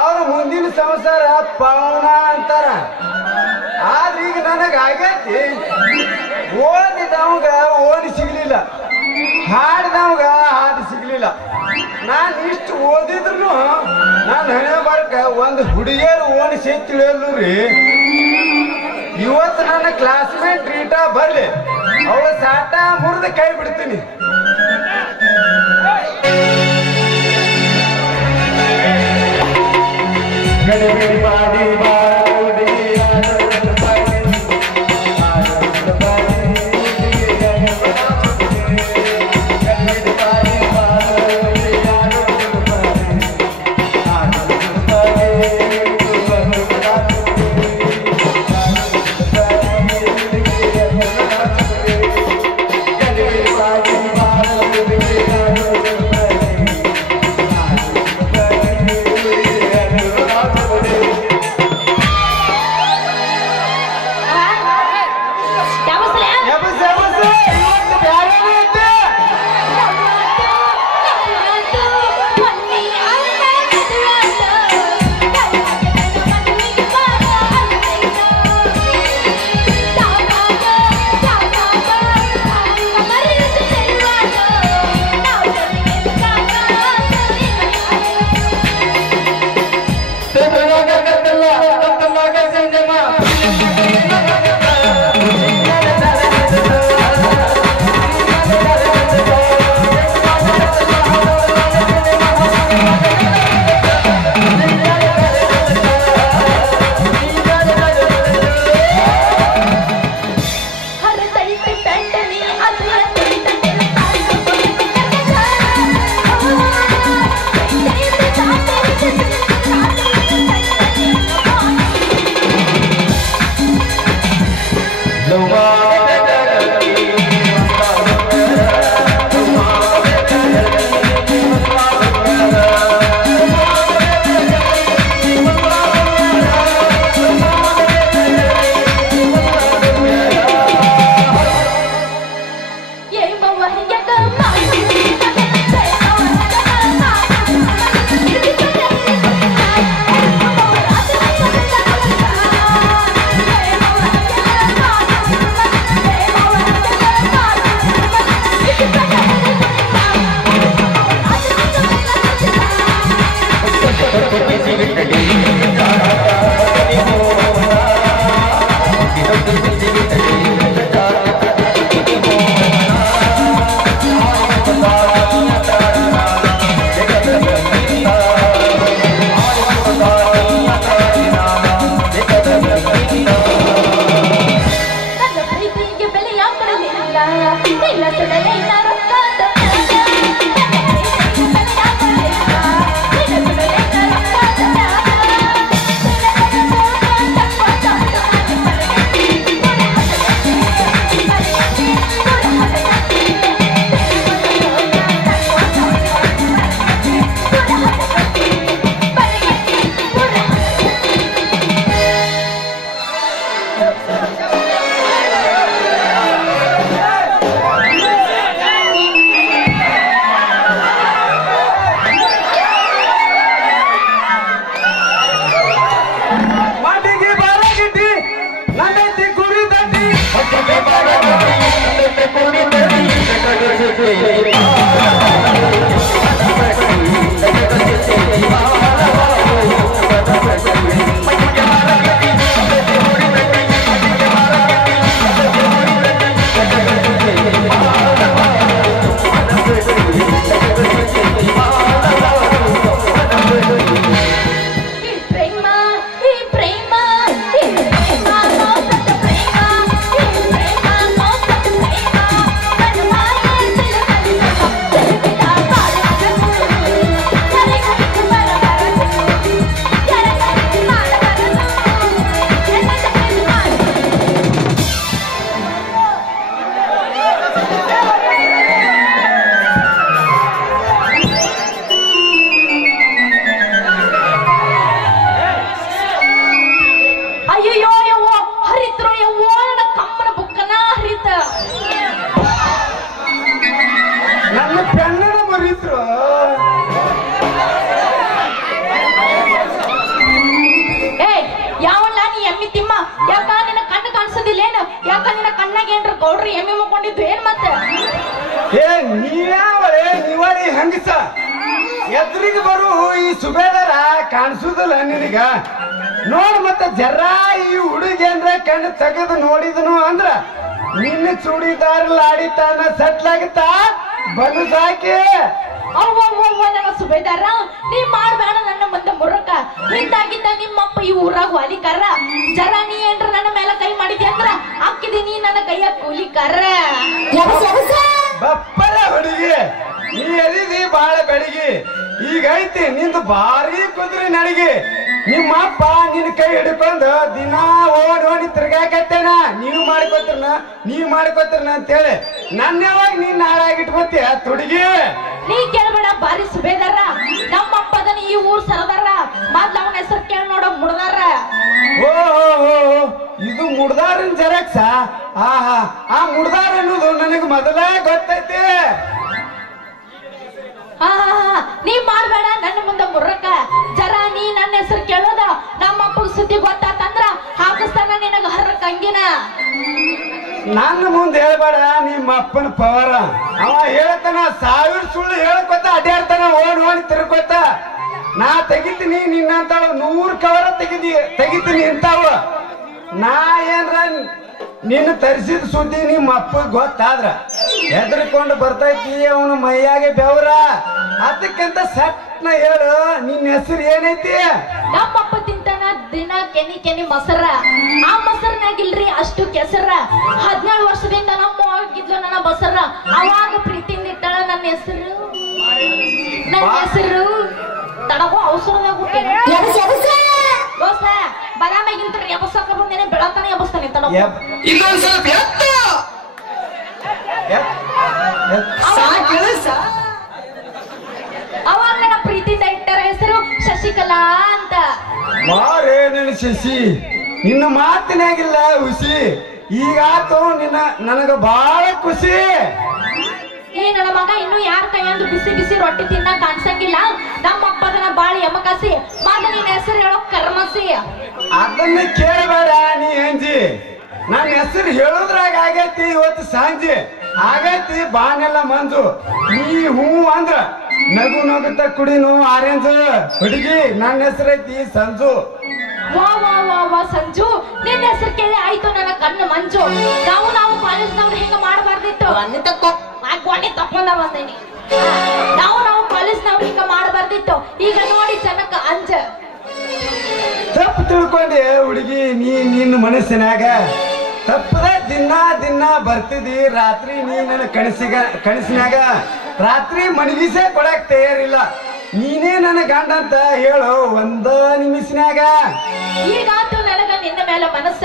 ಅವ್ರ ಮುಂದಿನ ಸಂಸಾರ ಪವನ ಅಂತಾರ. ಆದ್ರೆ ಈಗ ನನಗ ಆಗೈತಿ, ಓದಿದವಂಗ ಓದಿ ಸಿಗ್ಲಿಲ್ಲ, ಹಾಡಿದವಂಗ ಹಾಡು ಸಿಗ್ಲಿಲ್ಲ. ನಾನು ಇಷ್ಟು ಓದಿದ್ರು ನಾನು ಹಣೆ ಬರ್ಕ ಒಂದು ಹುಡುಗಿಯರು ಓಣಿಸಿ ತಿಳಿಯಲ್ಲು ರೀ. ಇವತ್ತು ನನ್ನ ಕ್ಲಾಸ್ಮೇಟ್ ರೀಟಾ ಬರ್ಲಿ, ಅವಳ ಸಾಟ ಮುರಿದು ಕೈ ಬಿಡ್ತೀನಿ. ಎದುರಿಗೆ ಬರು ಈ ಸುಬೇದಾರ ಕಾಣಿಸುದಿಲ್ಲ ನಿನಗ ನೋಡ್ ಮತ್ತ ಜರ ಈ ಹುಡುಗಿ ಅಂದ್ರೆ ಕಣ್ಣು ತೆಗೆದು ನೋಡಿದನು ಅಂದ್ರ ನಿನ್ನ ಚೂಡಿದಾರ ಲಾಡಿತಾನ ಸಟ್ಲಾಗತ್ತ ಬಂದು ಸಾಕಿ ಸುಬೇದಾರ ನೀ ಮಾಡ್ಬೇಡ ನನ್ನ ಮುಂದೆ ಮುರಕ ಹಿಂದಾಗಿದ್ದ ನಿಮ್ಮಪ್ಪ ಈ ಊರಾಗ ವಾಲಿಕಾರ ಜರ ನೀ ಏನ್ರ ನನ್ನ ಮೇಲೆ ಕೈ ಮಾಡಿದ್ಯ ಅಂದ್ರ ಹಾಕಿದಿ ನೀ ನನ್ನ ಕೈಯ ಕೂಲಿಕಾರ ಬಪ್ಪರ ಹುಡುಗಿ ನೀ ಎದಿದಿ ಬಾಳ ಬೆಳಿಗಿ ಈಗ ಐತಿ ನಿಂದು ಭಾರಿ ಕುದ್ರಿ ನಡಿಗಿ ನಿಮ್ಮಪ್ಪ ನಿನ್ನ ಕೈ ಹಿಡ್ಕೊಂಡ್ ದಿನ ಓಡಿ ತಿರ್ಗಾಕತ್ತೇನ ನೀವ್ ಮಾಡ್ಕೋತಿರ್ನ ಅಂತೇಳಿ ನನ್ನ ಯಾವಾಗ ನೀನ್ ಹಾಳಾಗಿಟ್ಕೋತೀಯ ತುಡುಗಿ ನೀ ಕೇಳ್ಬೇಡ ಬಾರಿ ಸುಬೇದಾರ ನಮ್ಮಪ್ಪದನ ಈ ಊರ್ ಸರದಾರ ಮೊದ್ಲ ಅವನ ಹೆಸರು ಕೇಳಿ ನೋಡ ಮುಡ್ದಾರ ಓಹೋ ಇದು ಮುಡ್ದಾರನ್ ಜರಕ್ಸ ಆಹಾ ಆ ಮುಡ್ದಾರ ಅನ್ನೋದು ನನಗ್ ಮೊದಲ ಗೊತ್ತೈತಿ ನೀ ಮಾಡ್ಬೇಡ ನನ್ನ ಮುಂದೆ ಮುರ್ರಕ ಜರ ನೀ ನನ್ನ ಹೆಸರು ಕೇಳೋದ ನಮ್ಮಪ್ಪ ಸುದ್ದಿ ಗೊತ್ತಾತಂದ್ರ ಹಾಕಿಸ್ತಾನ ನಿನಗ ಹರ್ರಕ್ ಅಂಗಿನ ನನ್ನ ಮುಂದೆ ಹೇಳ್ಬೇಡ ನಿಮ್ಮ ಅಪ್ಪನ ಪವರ ಅವ ಹೇಳ್ತಾನ 1000 ಸುಳ್ಳು ಹೇಳ್ಕೊತ ಅಡ್ಯಾಡ್ತಾನ ಓಡಿ ತಿರ್ಕೋತ ನಾ ತೆಗಿತೀನಿ ನಿನ್ನಂತ 100 ಕವರ ತೆಗಿತೀನಿ ಇಂತಾವ ನಾ ಏನ್ರ ನಿನ್ನ ತರಿಸಿದ ಸುದ್ದಿ ನಿಮ್ಮ ಅಪ್ಪ ಗೊತ್ತಾದ್ರ ಹೆದರ್ಕೊಂಡು ಬರ್ತೈತಿ ಅವನು ಮೈಯಾಗೆ ಬೆವರ ಅದಕ್ಕಿಂತ ಸಟ್ನ ಹೇಳು ನಿನ್ನ ಹೆಸರು ಏನೈತಿ ನಮ್ಮಪ್ಪ ತಿಂತಾನ ದಿನ ಕೆನಿ ಮೊಸರ ಆ ಮೊಸರ್ನಾಗಿಲ್ರಿ ಅಷ್ಟು ಕೆಸರ 17 ವರ್ಷದಿಂದ ನಮ್ಮ ಆಗಿದ್ಲು ನನ್ನ ಬಸರ ಅವಾಗ ಪ್ರೀತಿಯಿಂದ ಇಟ್ಟಾಳ ನನ್ನ ಹೆಸರು ತಡಗೋ ಅವಸರದಾಗ ದೋಸ್ತ ಬದಾಮಾಗಿಂತ ಎಬಸಕ ಬಂದೇನೆ ಬೆಳತಾನೆ ಎಬಸ್ತಾನೆ ತಡಗೋ ಅವಾಗ ನನ್ನ ಪ್ರೀತಿಯಿಂದ ಇಟ್ಟರ ಹೆಸರು ಶಶಿಕಲಾ ಅಂತ ಮಾರೇ ನನ್ನ ಶಶಿ ನಿನ್ನ ಮಾತಿನಾಗಿಲ್ಲ ಹುಸಿ ಈಗಾತು ನನಗ ಬಾಳ ಖುಷಿ ಏ ನನ್ನ ಮಗ ಇನ್ನು ಯಾರ ಕೈಯಂದು ಬಿಸಿ ಬಿಸಿ ರೊಟ್ಟಿ ತಿನ್ನ ಕಾಣಿಸಂಗಿಲ್ಲ ನಮ್ಮ ಅಪ್ಪದನ ಬಾಳಿ ಎಮಕಾಸಿ ಮಗ ನಿನ್ನ ಹೆಸರು ಹೇಳೋ ಕರ್ಮಸಿ ಅದನ್ನ ಕೇಳಬೇಡ ನೀ ಅಂಜಿ ನನ್ನ ಹೆಸರು ಹೇಳೋದ್ರಾಗ ಆಗೈತಿ ಇವತ್ತು ಸಂಜೆ ಆಗೈತಿ ಬಾನೆಲ್ಲ ಮಂಜು ನೀ ಹೂ ಅಂದ್ರ ನಗು ನಗುತ್ತ ಕುಡಿನು ಆರೆಂಜ್ ಹುಡುಗಿ ನನ್ನ ಹೆಸರೈತಿ ಸಂಜು. ವಾ ವಾ ವಾ ವಾ ಸಂಜು, ನಿನ್ನ ಹೆಸರು ಕೇಳಿ ಆಯ್ತು ನನ್ನ ಕಣ್ಣು ಮಂಜು. ನಾವು ಕಾಲೇಜ್ನವ್ರು ಹಿಂಗ ಮಾಡಬಾರ್ದಿತ್ತು. ತಕೊಂಡ ಬಂದೇನಿ. ನಾವು ಕಾಲೇಜ್ನವ್ರು ಹಿಂಗ ಮಾಡಬಾರ್ದಿತ್ತು. ಈಗ ನೋಡಿ ಜನಕ್ಕ ಅಂಜ. ತಪ್ಪು ತಿಳ್ಕೊಂಡೆ ಹುಡುಗಿ, ನಿನ್ನ ಮನಸ್ಸಿನಾಗ ತಪ್ಪದ ದಿನ ಬರ್ತಿದಿ. ರಾತ್ರಿ ನೀ ನನ್ನ ಕನಸಿನಾಗ ರಾತ್ರಿ ಮನಗಿಸೇ ಕೊಡಕ್ ತಯಾರಿಲ್ಲ. ನೀನೇ ನನ್ನ ಗಂಡ ಅಂತ ಹೇಳು ಒಂದ ನಿಮಿಷನ್ಯಾಗ. ಈಗಾತು ನನಗ ನಿನ್ನ ಮೇಲೆ ಮನಸ್ಸ.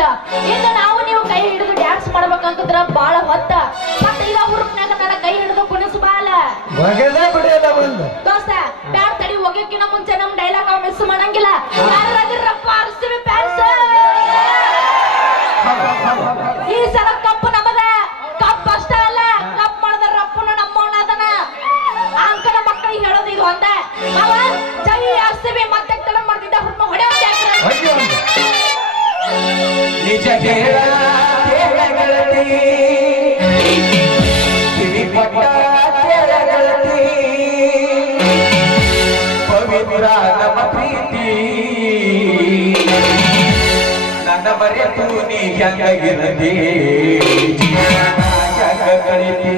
ಇನ್ನು ನೀವು ಕೈ ಹಿಡಿದು ಡ್ಯಾನ್ಸ್ ಮಾಡ್ಬೇಕಂದ್ರ ಬಾಳ ಹೊತ್ತ. ಮತ್ತೆ ಈಗ ಹುರುಪ್ನಾಗ ನನ್ನ ಕೈ ಹಿಡಿದು ಕುಣಿಸು ಬಾಲ ಒಗದ ಬಿಡಿಯಲ್ಲ ಒಂದು ದೋಸ್ತ. ಬ್ಯಾಡ್ ತಡಿ, ಹೋಗಕ್ಕಿನ ಮುಂಚೆ ನಮ್ ಡೈಲಾಗ್ ನಾವು ಮಿಸ್ ಮಾಡಂಗಿಲ್ಲ. ಯಾರಾಗಿರಪ್ಪ RCB ಫ್ಯಾನ್ಸ್, ಈ ಸಲ ಕಪ್ಪು ನಮದ. ಕಪ್ ಅಷ್ಟ ಅಲ್ಲ, ಕಪ್ ಮಾಡಿದ ರಪ್ಪನು ನಮ್ಮವನದನ. ಅಂಕನ ಮಕ್ಕಳಿಗೆ ಹೇಳೋದು ಇದು ಒಂದ. ಅವ ಜೈ RCB ಮತ್ತೆ ತಡ ಮಾಡ್ತಿದ್ದ ಹುಡುಗ ಹೊಡೆ ನಿಜ ಗೆಳತಿ ಪವಿತ್ರ ನಮ್ಮ ಪ್ರೀತಿ ನನ್ನ ಮರೆತು ನೀ ಹೆಂಗಿರದಿ ಕಳಿತಿ.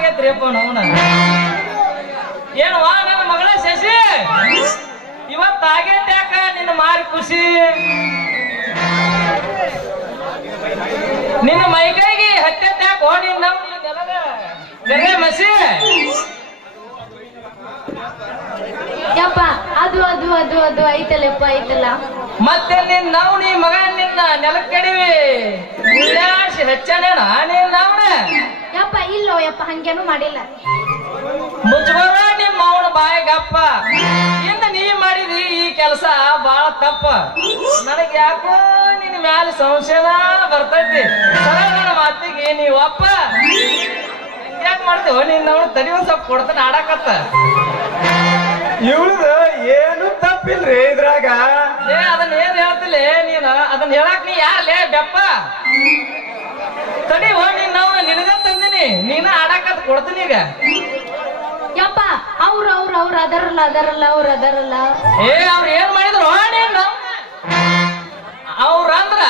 ಆಗೈತ್ರಿಪ್ಪ ನವನ ಏನ್ವಾ ನನ್ನ ಮಗಳ ಶಶಿ ಇವತ್ತು ಆಗೈತೆ ಯಾಕ ನಿನ್ನ ಮಾರಿ ಖುಷಿ ನಿನ್ನ ಮೈಕೈಗೆ ಹತ್ತೈತೆ ಯಾಕೋ ನಿನ್ನ ನೆಲದ ಮಸಿ ಯಪ್ಪ ಅದು ಅದು ಅದು ಅದು ಐತಲ್ಲಪ್ಪ ಐತಲ್ಲ ಮತ್ತೆ ನಾವು ನೀ ಮಗ ನಿನ್ನ ನೆಲಕ್ಕೆ ಕಡಿವಿ ಉಳ್ಳಾಡ್ಸಿ ಹೆಚ್ಚನೇನ ನೀನ್ ನಾವ್ನ ಯಪ್ಪ ಇಲ್ಲೋ ಯಪ್ಪ ಹಂಗೇನು ಮಾಡಿಲ್ಲ ಮುಚ್ಕೋರ ನಿಮ್ಮ ಅವನ ಬಾಯಿಗಪ್ಪ ಇನ್ನು ನೀ ಮಾಡಿದಿ ಈ ಕೆಲಸ ಬಾಳ ತಪ್ಪ ನನಗೆ ಯಾಕೋ ನಿನ್ನ ಮ್ಯಾಲ ಸಂಶಯನ ಬರ್ತೈತಿ ನನ್ನ ಮಾತಿಗೆ ನೀವಪ್ಪ ಯಾಕೆ ಮಾಡ್ತೇವ ನೀನ್ ನಾವು ತಡಿ ಒಂದ್ ಸ್ವಲ್ಪ ಕೊಡ್ತಾನೆ ಆಡಕತ್ತ ಇವ್ಳದ ಏನು ತಪ್ಪಿಲ್ರಿ ಇದ್ರಾಗ ಅದನ್ನ ಏನ್ ಹೇಳ್ತಿಲ್ಲ ನೀನ ಅದನ್ನ ಹೇಳಕ್ ನೀ ಯಾರ್ಲೇ ಬೆಪ್ಪ ತಡಿ ನೀನ್ ನಾವು ನಿನಗ ತಂದಿನಿ ನೀನ ಆಡಕತ್ ಕೊಡ್ತೀನಿ ಈಗ ಯಪ್ಪ ಅವ್ರು ಅದರಲ್ಲ ಅವ್ರ ಏನ್ ಮಾಡಿದ್ರು ನೀನು ಅವ್ರಂದ್ರ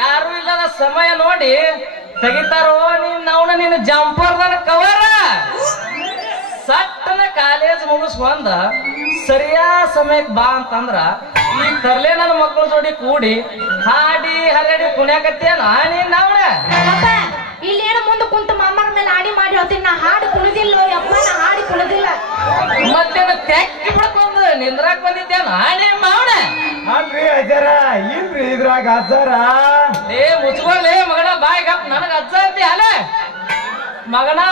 ಯಾರು ಇಲ್ಲದ ಸಮಯ ನೋಡಿ ತೆಗಿತಾರೋ ನೀನ್ ನಾವ್ನ ನಿನ್ನ ಜಂಪರ್ದನ ಕವರ ಸಟ್ಟನ ಕಾಲೇಜ್ ಮುಗಿಸ್ಕೊಂಡ ಸರಿಯಾ ಸಮಯಕ್ಕೆ ಬಾ ಅಂತಂದ್ರ ಈ ತರ್ಲೆ ನನ್ನ ಮಕ್ಕಳ ಜೋಡಿ ಕೂಡಿ ಹಾಡಿ ಹರಡಿ ಕುಣ್ಯಾಕತ್ತೇನ ನೀನ್ ನಾವ್ನ ಇಲ್ಲೇನು ಮುಂದೆ ಕುಂತ ಮಾಮನ ಮೇಲೆ ಆಡಿ ಮಾಡಿ ಹೇಳ್ತೀನಿ ನಾ ಹಾಡು ಕುಣಿದಿಲ್ಲ ಯಪ್ಪ ನಾ ಹಾಡಿ ಕುಣಿದಿಲ್ಲ ಮತ್ತೆ ತೆಕ್ಕಿ ಬಿಡ್ಕೊಂಡ್ ನಿಂದ್ರಾಕ್ ಬಂದಿದ್ದೇನ ನೀನ್ ಮಾವನ ಅಲ್ರಿ ಅಜ್ಜಾರ ಇಲ್ರಿ ಇದ್ರಾಗ ಅಜ್ಜಾರ ಮುಚ್ಕೊಳ್ಳಿ ಮಗನ ಬಾಯಿಗಪ್ಪ ನನಗ ಅಜ್ಜ ಅಂತಿ ಅಲೆ ಮಗನ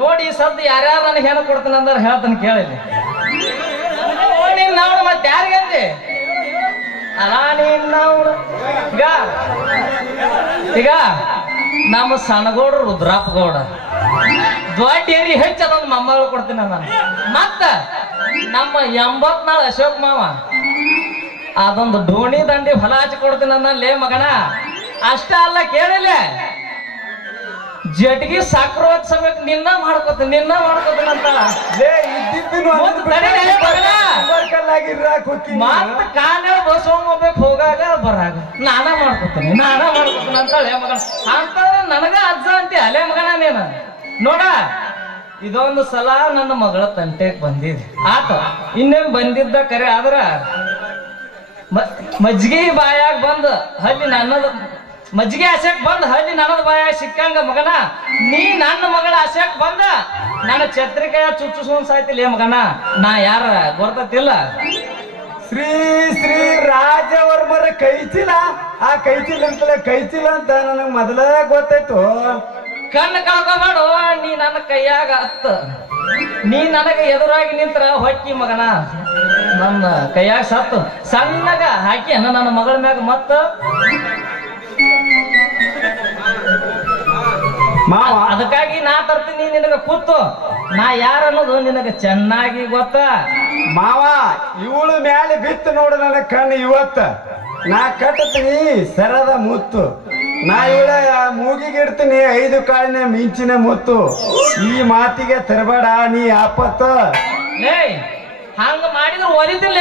ನೋಡಿ ಸದ್ದು ಯಾರ್ಯಾರು ನನಗೆ ಹೆಣ್ಣು ಕೊಡ್ತಾನ ಅಂದ್ರೆ ಹೇಳ್ತಾನೆ ಕೇಳಿಲ್ಲ ನೀನ್ ನಾವು ಮತ್ತೆ ಯಾರಿಗಂದಿ ಅಲ್ಲ ನೀನ್ ನಾವು ಈಗ ನಮ್ಮ ಸಣ್ಣಗೌಡ್ರು ರುದ್ರಾಪ್ ಗೌಡ ದೊಡ್ಡ ಏರಿ ಹೆಚ್ಚು ಅದೊಂದು ಮೊಮ್ಮಗಳು ಕೊಡ್ತೀನಿ ನಾನು ಮತ್ತ ನಮ್ಮ 84 ಅಶೋಕ್ ಮಾವ ಅದೊಂದು ಡೋಣಿ ದಂಡಿ ಹೊಲ ಹಚ್ಚಿ ಕೊಡ್ತೀನಿ ಲೇ ಮಗನ ಅಷ್ಟ ಅಲ್ಲ ಕೇಳಿಲ್ಲ ಜಟ್ಗಿ ಸಕ್ರೋತ್ಸವಕ್ಕೆ ನಿನ್ನ ಮಾಡ್ಕೋತೀನಿ ಅಂತ ಮತ್ತ ಕಾಲ ಬಸ್ ಹೋಗ್ಬೇಕು ಹೋಗಾಗ ಬರಾಗ ನಾನ ಮಾಡ್ಕೋತೀನಿ ಅಂತಾಳೆ ಮಗನ ಅಂತಂದ್ರೆ ನನಗ ಅಜ್ಜ ಅಂತಿ ಅಲೆ ಮಗನ ನೀನು ನೋಡ ಇದೊಂದು ಸಲ ನನ್ನ ಮಗಳ ತಂಟೆಗೆ ಬಂದಿದೆ ಆತ ಇನ್ನೇನ್ ಬಂದಿದ್ದ ಕರೆ ಆದ್ರ ಮಜ್ಜಿಗೆ ಬಾಯಾಗ ಬಂದು ಹಲ್ಲಿ ನನ್ನದು ಮಜ್ಜಿಗೆ ಆಸೆಕ್ ಬಂದ ಹಳ್ಳಿ ನನ್ನದ ಬಾಯಾಗ ಸಿಕ್ಕಂಗ ಮಗನ ನೀ ನನ್ನ ಮಗಳ ಆಸೆಕ್ ಬಂದ ನನ್ನ ಛತ್ರಿಕಾಯ ಚುಚ್ಚುಸೋನ್ ಸಾಯ್ತಿಲ್ಲ ಮಗನ ನಾ ಯಾರ ಗೊತ್ತತಿಲ್ಲ ಶ್ರೀ ಶ್ರೀ ರಾಜವರ್ಮರ ಕೈಚಿಲ ಆ ಕೈಚಿಲ್ ಅಂತಲ್ಲ ಕೈಚಿಲ ಅಂತ ನನಗ್ ಮೊದಲ ಗೊತ್ತಾಯ್ತು ಕಣ್ಣು ಕಳ್ಕೋಬೇಡು ನೀ ನನ್ನ ಕೈಯಾಗ ಹತ್ತ ನೀ ನನಗ ಎದುರಾಗಿ ನಿಂತ್ರ ಹೊಕ್ಕಿ ಮಗನ ನನ್ನ ಕೈಯಾಗ ಸತ್ತು ಸಣ್ಣಗ ಹಾಕಿ ನನ್ನ ಮಗಳ ಮ್ಯಾಗ ಮತ್ತ ಅದಕ್ಕಾಗಿ ನಾ ತರ್ತೀನಿ ನಿನಗ ಕೂತು ನಾ ಯಾರ ಅನ್ನೋದು ನಿನಗ ಚೆನ್ನಾಗಿ ಗೊತ್ತ ಮಾವ ಇವಳು ಮ್ಯಾಲೆ ಬಿತ್ತು ನೋಡು ನನ್ನ ಕಣ್ಣು ಇವತ್ತ ನಾ ಕಟ್ಟತೀನಿ ಸರದ ಮುತ್ತು ನಾ ಇವಳ ಮೂಗಿಗೆ ಇಡ್ತೀನಿ 5 ಕಾಳಿನ ಮಿಂಚಿನ ಮುತ್ತು ಈ ಮಾತಿಗೆ ತರಬೇಡ ನೀ ಆಪತ್ತ ಲೇ ಹಂಗ ಮಾಡಿದ್ರ ಒಲಿದಿಲ್ಲ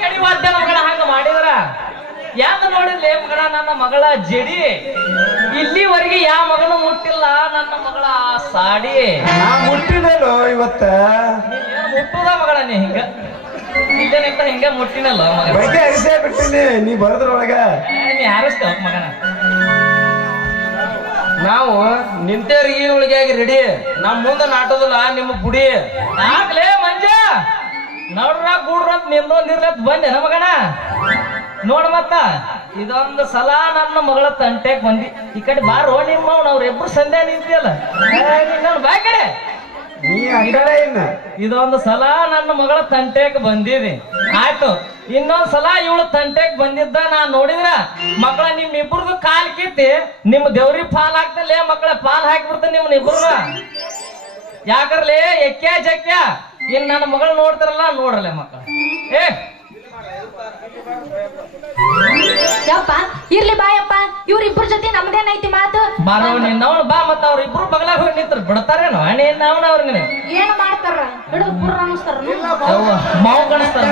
ಕೆಡಿವಾದ್ಯ ಮಗಳ ಹಂಗ ಮಾಡಿದ್ರ ಯಾಕ ನೋಡಿದ್ಲೆ ಮಗನ ನನ್ನ ಮಗಳ ಜಡಿ ಇಲ್ಲಿವರೆಗೆ ಯಾವ ಮಗನು ಮುಟ್ಟಿಲ್ಲ ನನ್ನ ಮಗಳ ಸಾಡಿ ನಾ ಮುಟ್ಟಿನಲ್ಲೋ ಇವತ್ತ ಮುಟ್ಟುದ ಮಗಳ ನೀ ಹಿಂಗ ಇಲ್ಲೇನಿಂತ ಹಿಂಗ ಮುಟ್ಟಿನಲ್ಲ ಬಗ್ಗೆ ಅರಿಸೇ ಬಿಟ್ಟಿನಿ ನೀ ಬರದ್ರೊಳಗ ನೀ ಹಾರಿಸ್ತೇವ ಮಗನ ನಾವು ನಿಂತೇರಿಗೆ ಒಳಗಾಗಿ ರೆಡಿ ನಮ್ ಮುಂದ ನಾಟೋದಿಲ್ಲ ನಿಮ್ಮ ಬುಡಿ ಆಗ್ಲೇ ಮಂಜ ನೋಡ್ರ ಗೂಡ್ರ ಅಂತ ನಿಂದೊಂದಿರ್ಲತ್ ಬಂದೆ ಮಗನ ನೋಡ್ ಮತ್ತ ಇದೊಂದು ಸಲ ನನ್ನ ಮಗಳ ತಂಟೆಗ್ ಬಂದಿ ಈ ಕಡೆ ಬಾರೋ ನಿಮ್ಮ ಅವ್ರಿಬ್ರು ಸಂಧ್ಯಾ ನಿಂತಿಯಲ್ಲ ಬಾ ಕಡೆ ಇದೊಂದು ಸಲ ನನ್ನ ಮಗಳ ತಂಟೆಗ್ ಬಂದಿದೆ ಆಯ್ತು ಇನ್ನೊಂದ್ ಸಲ ಇವಳು ತಂಟೆಗ್ ಬಂದಿದ್ದ ನಾ ನೋಡಿದ್ರ ಮಕ್ಕಳ ನಿಮ್ ಇಬ್ರದು ಕಾಲ್ ಕಿತ್ತಿ ನಿಮ್ ದೇವ್ರಿ ಪಾಲ್ ಹಾಕ್ತಲ್ಲೇ ಮಕ್ಕಳ ಪಾಲ್ ಹಾಕಿಬಿಡ್ತ ನಿಮ್ ಇಬ್ರನ್ನ ಯಾಕರ್ಲಿ ಎಕ್ಕ್ಯಾ ಜಕ್ಕ್ಯಾ ಇನ್ ನನ್ನ ಮಗಳು ನೋಡ್ತಾರಲ್ಲ ನೋಡ್ರಲ್ಲ ಮಕ್ಕಳ ಯಪ್ಪ ಇರ್ಲಿ ಬಾಯಪ್ಪ ಇವ್ರಿಬ್ರ ಜೊತೆ ನಮ್ದೇನೈತಿ ಮಾತು ಬಾರೋ ನಿನ್ನವನು ಬಾ ಮತ್ತ ಅವ್ರ ಇಬ್ರು ಬಗಲಾಗ ಹೋಗಿ ನಿಂತ್ರ ಬಿಡ್ತಾರೇನೋ ನಿನ್ನವನ ಅವ್ರಿಗೆ ಏನ್ ಮಾಡ್ತಾರ ಹಿಡಿದು ಬುರ್ರ ಅನ್ನಿಸ್ತಾರ ಮಾವು ಕಾಣಿಸ್ತಾರ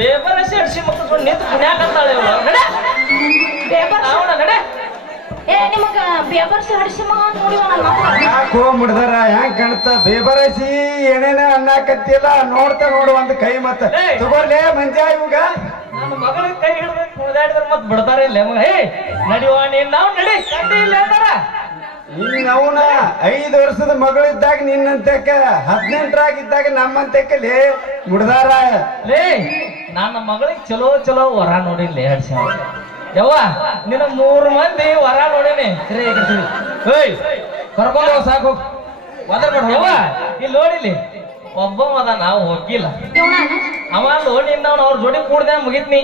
ಬೇಬರಸಿ ಅಡ್ಸಿ ಮಕ್ಕಳು ನಿಂತು ಕುಣ್ಯಾಕಂತಾಳೆ ನಡೆ ಅವನ ನಡೆ ನಿಮಗ ಬೇಬರ್ಸಿ ಹಡಿಸಿ ಮಗ ನೋಡಿ ಯಾಕೋ ಮುಡ್ದಾರ ಹೆಂಗ್ ಕಾಣುತ್ತ ಬೇಬರಸಿ ಏನೇನ ಅನ್ನಕತ್ತಿಲ್ಲ ನೋಡ್ತಾ ನೋಡು ಒಂದ್ ಕೈ ಮತ್ತ ತಗೋರ್ಲೆ ಮಂಜ ಇವಾಗ ನನ್ನ ಮಗಳಿಗೆ ಕೈ ಹಿಡಿದ್ರೆ ಕುಣಿದಾಡಿದ್ರೆ ಮತ್ ಬಿಡ್ತಾರೆ ಇಲ್ಲ ಮಗ ನಡಿವ ನೀನ್ ನಾವು ನಡಿ ಕಂಡಿ ಇಲ್ಲ ಅಂತಾರ ಅವನ 5 ವರ್ಷದ ಮಗಳಿದ್ದಾಗ ನಿನ್ನಂತಕ್ಕ 18ರಾಗಿದ್ದಾಗ ನಮ್ಮಂತಕ್ಕಲ್ಲಿ ಮುಡ್ದಾರ ಲೇ ನನ್ನ ಮಗಳಿಗೆ ಚಲೋ ಚಲೋ ವರ ನೋಡಿಲ್ಲ ಹಡ್ಸಿ ಯವ್ವ ನಿನ್ನ 3 ಮಂದಿ ವರ ನೋಡೇನಿ ಏಯ್ ಕರ್ಕೊಂಡು ಸಾಕು ಯವ್ವ ಇಲ್ಲಿ ನೋಡಿಲಿ ಒಬ್ಬ ಅದ ನಾವು ಹೋಗಿಲ್ಲ ಅವ ನಿನ್ನ ಅವ್ರ ಜೋಡಿ ಕೂಡ್ದೆ ಮುಗಿತ್ನಿ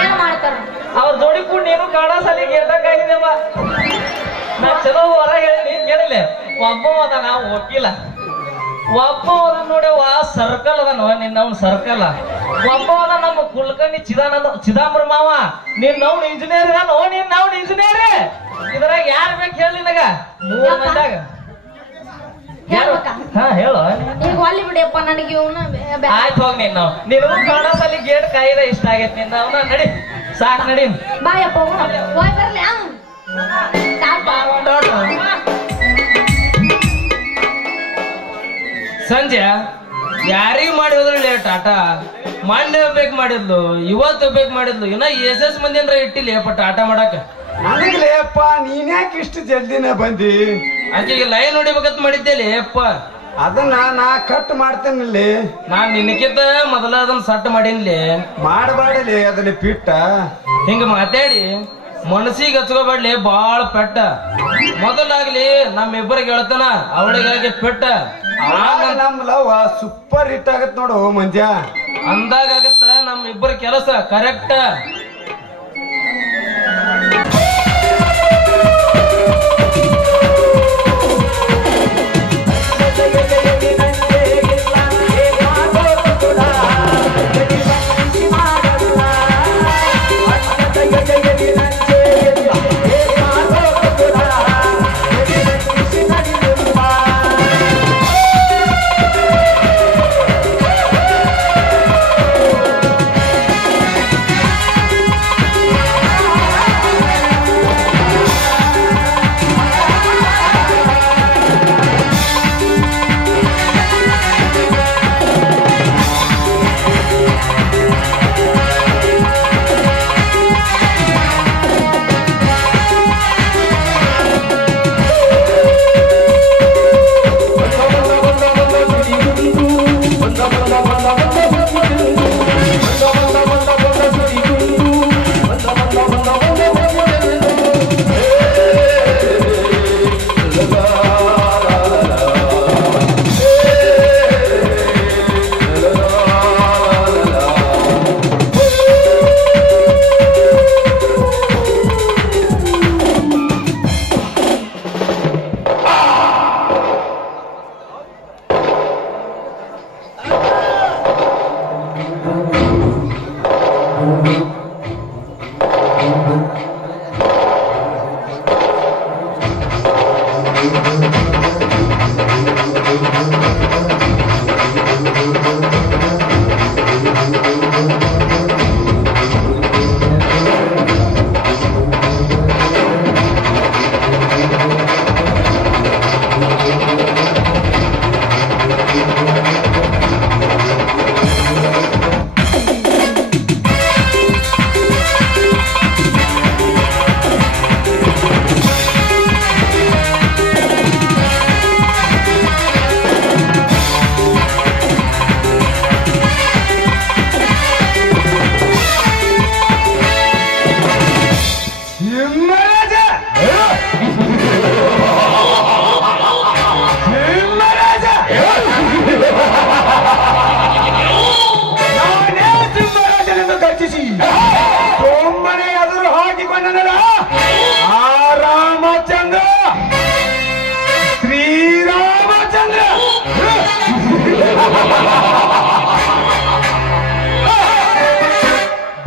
ಏನ್ ಮಾಡ್ತಾರ ಅವ್ರ ಜೋಡಿ ಕೂಡ ನೀನು ಕಾಡ ಸಾಲಿ ಗೆದ್ದಕ್ಕಾಗಿದೆವ ನಾ ಚಲೋ ವರ ಹೇಳಿ ಕೇಳಿಲ್ಲ ಒಬ್ಬ ಅದ ನಾವು ಹೋಗಿಲ್ಲ ಒಬ್ಬ ಅದ ನೋಡ್ಯವ ಸರ್ಕಲ್ ಅದನವ ನಿನ್ನವ್ನ ಸರ್ಕಲ್ ಒಬ್ಬ ಅದ ನಮ್ಮ ಕುಲಕರ್ಣಿ ಚಿದಂಬರ ಮಾವ ನಿನ್ನವ್ನ ಇಂಜಿನಿಯರ್ ಅದಾನೋ ನಿನ್ನವ್ನ ಇಂಜಿನಿಯರ್ ಇದ್ರಾಗ ಯಾರು ಬೇಕು ಹೇಳಿ ನನಗ 3 ಮಂದಾಗ ಹಾ ಹೇಳು ಈಗ ಅಲ್ಲಿ ಬಿಡಿಯಪ್ಪ ನನಗೆ ಆಯ್ತು ಹೋಗಿ ನೀನು ಕಾಡ ಸಾಲಿ ಗೇಟ್ ಕಾಯ್ದ ಇಷ್ಟ ಆಗೈತಿ ನಿನ್ನ ನಡಿ ಸಾಕ್ ನಡಿ ಬಾಯಪ್ಪ ಹೋಯ್ ಬರ್ಲಿ ಸಂಜೆ ಯಾರಿಗ್ ಮಾಡಿದ್ರ ಲೇಟ್ ಆಟ ಮಾನ್ಯ ಬೇಕು ಮಾಡಿದ್ಲು ಇವತ್ತು ಬೇಕು ಮಾಡಿದ್ಲು ಇನ್ನ ಎಸ್ ಮಂದಿ ಅಂದ್ರೆ ಇಟ್ಟಿಲ್ಲ ಪಟ್ಟ ಆಟ ಮಾಡಕ ನನಗ್ಲೇಪ್ಪ ನೀನ್ಯಾಕೆ ಇಷ್ಟು ಜಲ್ದಿನ ಬಂದಿ ಆಕೆಗೆ ಲೈನ್ ಹೊಡಿಬೇಕಂತ ಮಾಡಿದ್ದೇಲಿ ಅಪ್ಪ ಅದನ್ನ ನಾ ಕಟ್ ಮಾಡ್ತೇನಲ್ಲಿ ನಾನ್ ನಿನಕಿಂತ ಮೊದಲ ಅದನ್ನ ಸಟ್ ಮಾಡೀನ್ಲಿ ಮಾಡಬಾಡಲಿ ಅದನ್ನ ಪಿಟ್ಟ ಹಿಂಗ ಮಾತಾಡಿ ಮನಸ್ಸಿಗೆ ಹಚ್ಕೋಬೇಡ್ಲಿ ಬಾಳ ಪೆಟ್ಟ ಮೊದಲಾಗ್ಲಿ ನಮ್ಮಿಬ್ಬರಿಗೆ ಹೇಳ್ತಾನ ಅವಳಿಗಾಗಿ ಪೆಟ್ಟ ನಮ್ ಲವ್ ಸೂಪರ್ ಹಿಟ್ ಆಗತ್ ನೋಡು ಮಂಜ ಅಂದಾಗ ಆಗತ್ತ ನಮ್ಮಿಬ್ಬರ ಕೆಲಸ ಕರೆಕ್ಟ್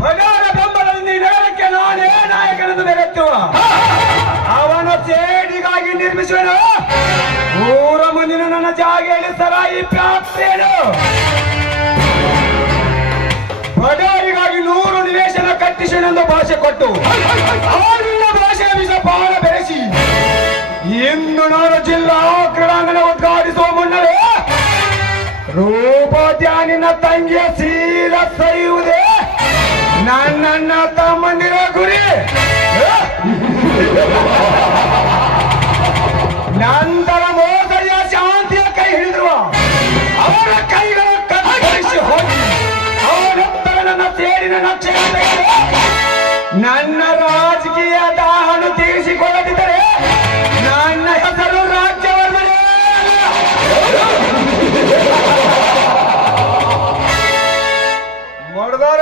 ಭಗವಾನ ಬೆಂಬಲದಿಂದ ನೇರಕ್ಕೆ ನಾನೇ ನಾಯಕನೆಂದು ಬೆರೆತ್ತುವ ಅವನ ಸೇಡಿಗಾಗಿ ನಿರ್ಮಿಸುವೆನು 3 ಮುಂದಿನ ನನ್ನ ಜಾಗೆಯಲ್ಲಿ ಸರಾಯಿ ಪ್ರಾಪ್ತೇನು ಬಡವರಿಗಾಗಿ 100 ನಿವೇಶನ ಕಟ್ಟಿಸಿನೆಂದು ಭಾಷೆ ಕೊಟ್ಟು ಆಡಿನ ಭಾಷೆಯ ವಿಷ ಪಾಲ ಬೆರೆಸಿ ಇಂದು ನಾನು ಜಿಲ್ಲಾ ಕ್ರೀಡಾಂಗಣ ಉದ್ಘಾಟಿಸುವ ಮುನ್ನವೇ ರೂಪದ್ಯಾನಿನ ತಂಗಿಯ ಸೀಲ ಸೈಯುವುದೇ ನನ್ನ ತಮ್ಮಂದಿರ ಗುರಿ. ನಂತರ ಮೋಸಡಿಯ ಶಾಂತಿಯ ಕೈ ಹಿಡಿದಿರುವ ಅವರ ಕೈಗಳ ಕತ್ತರಿಸಿ ಹೋಗಿ ಅವರೊತ್ತರ ನನ್ನ ಸೇಡಿನ ನಕ್ಷೆ ತೆಗೆದು ನನ್ನ ರಾಜಕೀಯ ದಾಹನು ತೀರಿಸಿಕೊಳ್ಳದಿದ್ದರೆ ನನ್ನ ಹೆಸರು ರಾಜ್ಯವರ್ಮನೇ. ನೋಡಿದಾರ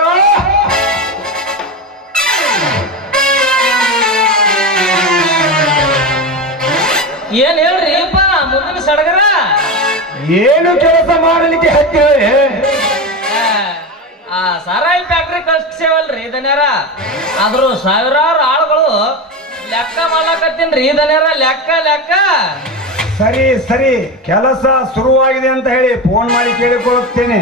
ಏನ್ ಹೇಳ್ರಿ ಅಪ್ಪ ಮುಂದಿನ ಸಡಗರ ಏನು ಕೆಲಸ ಮಾಡಲಿಕ್ಕೆ ಹತ್ತಿರೇ? ಆ ಸಾರಾಯಿ ಫ್ಯಾಕ್ಟ್ರಿ ಕಳ್ಸೇವಲ್ರಿ ದನ್ಯಾರ, ಆದ್ರೂ ಸಾವಿರಾರು ಆಳುಗಳು ಲೆಕ್ಕ ಮಾಡ್ಲಾಕತ್ತೀನ್ರಿ ದನ್ಯಾರ, ಲೆಕ್ಕ ಲೆಕ್ಕ. ಸರಿ ಸರಿ, ಕೆಲಸ ಶುರುವಾಗಿದೆ ಅಂತ ಹೇಳಿ ಫೋನ್ ಮಾಡಿ ಕೇಳಿಕೊಳ್ಳುತ್ತೇನೆ.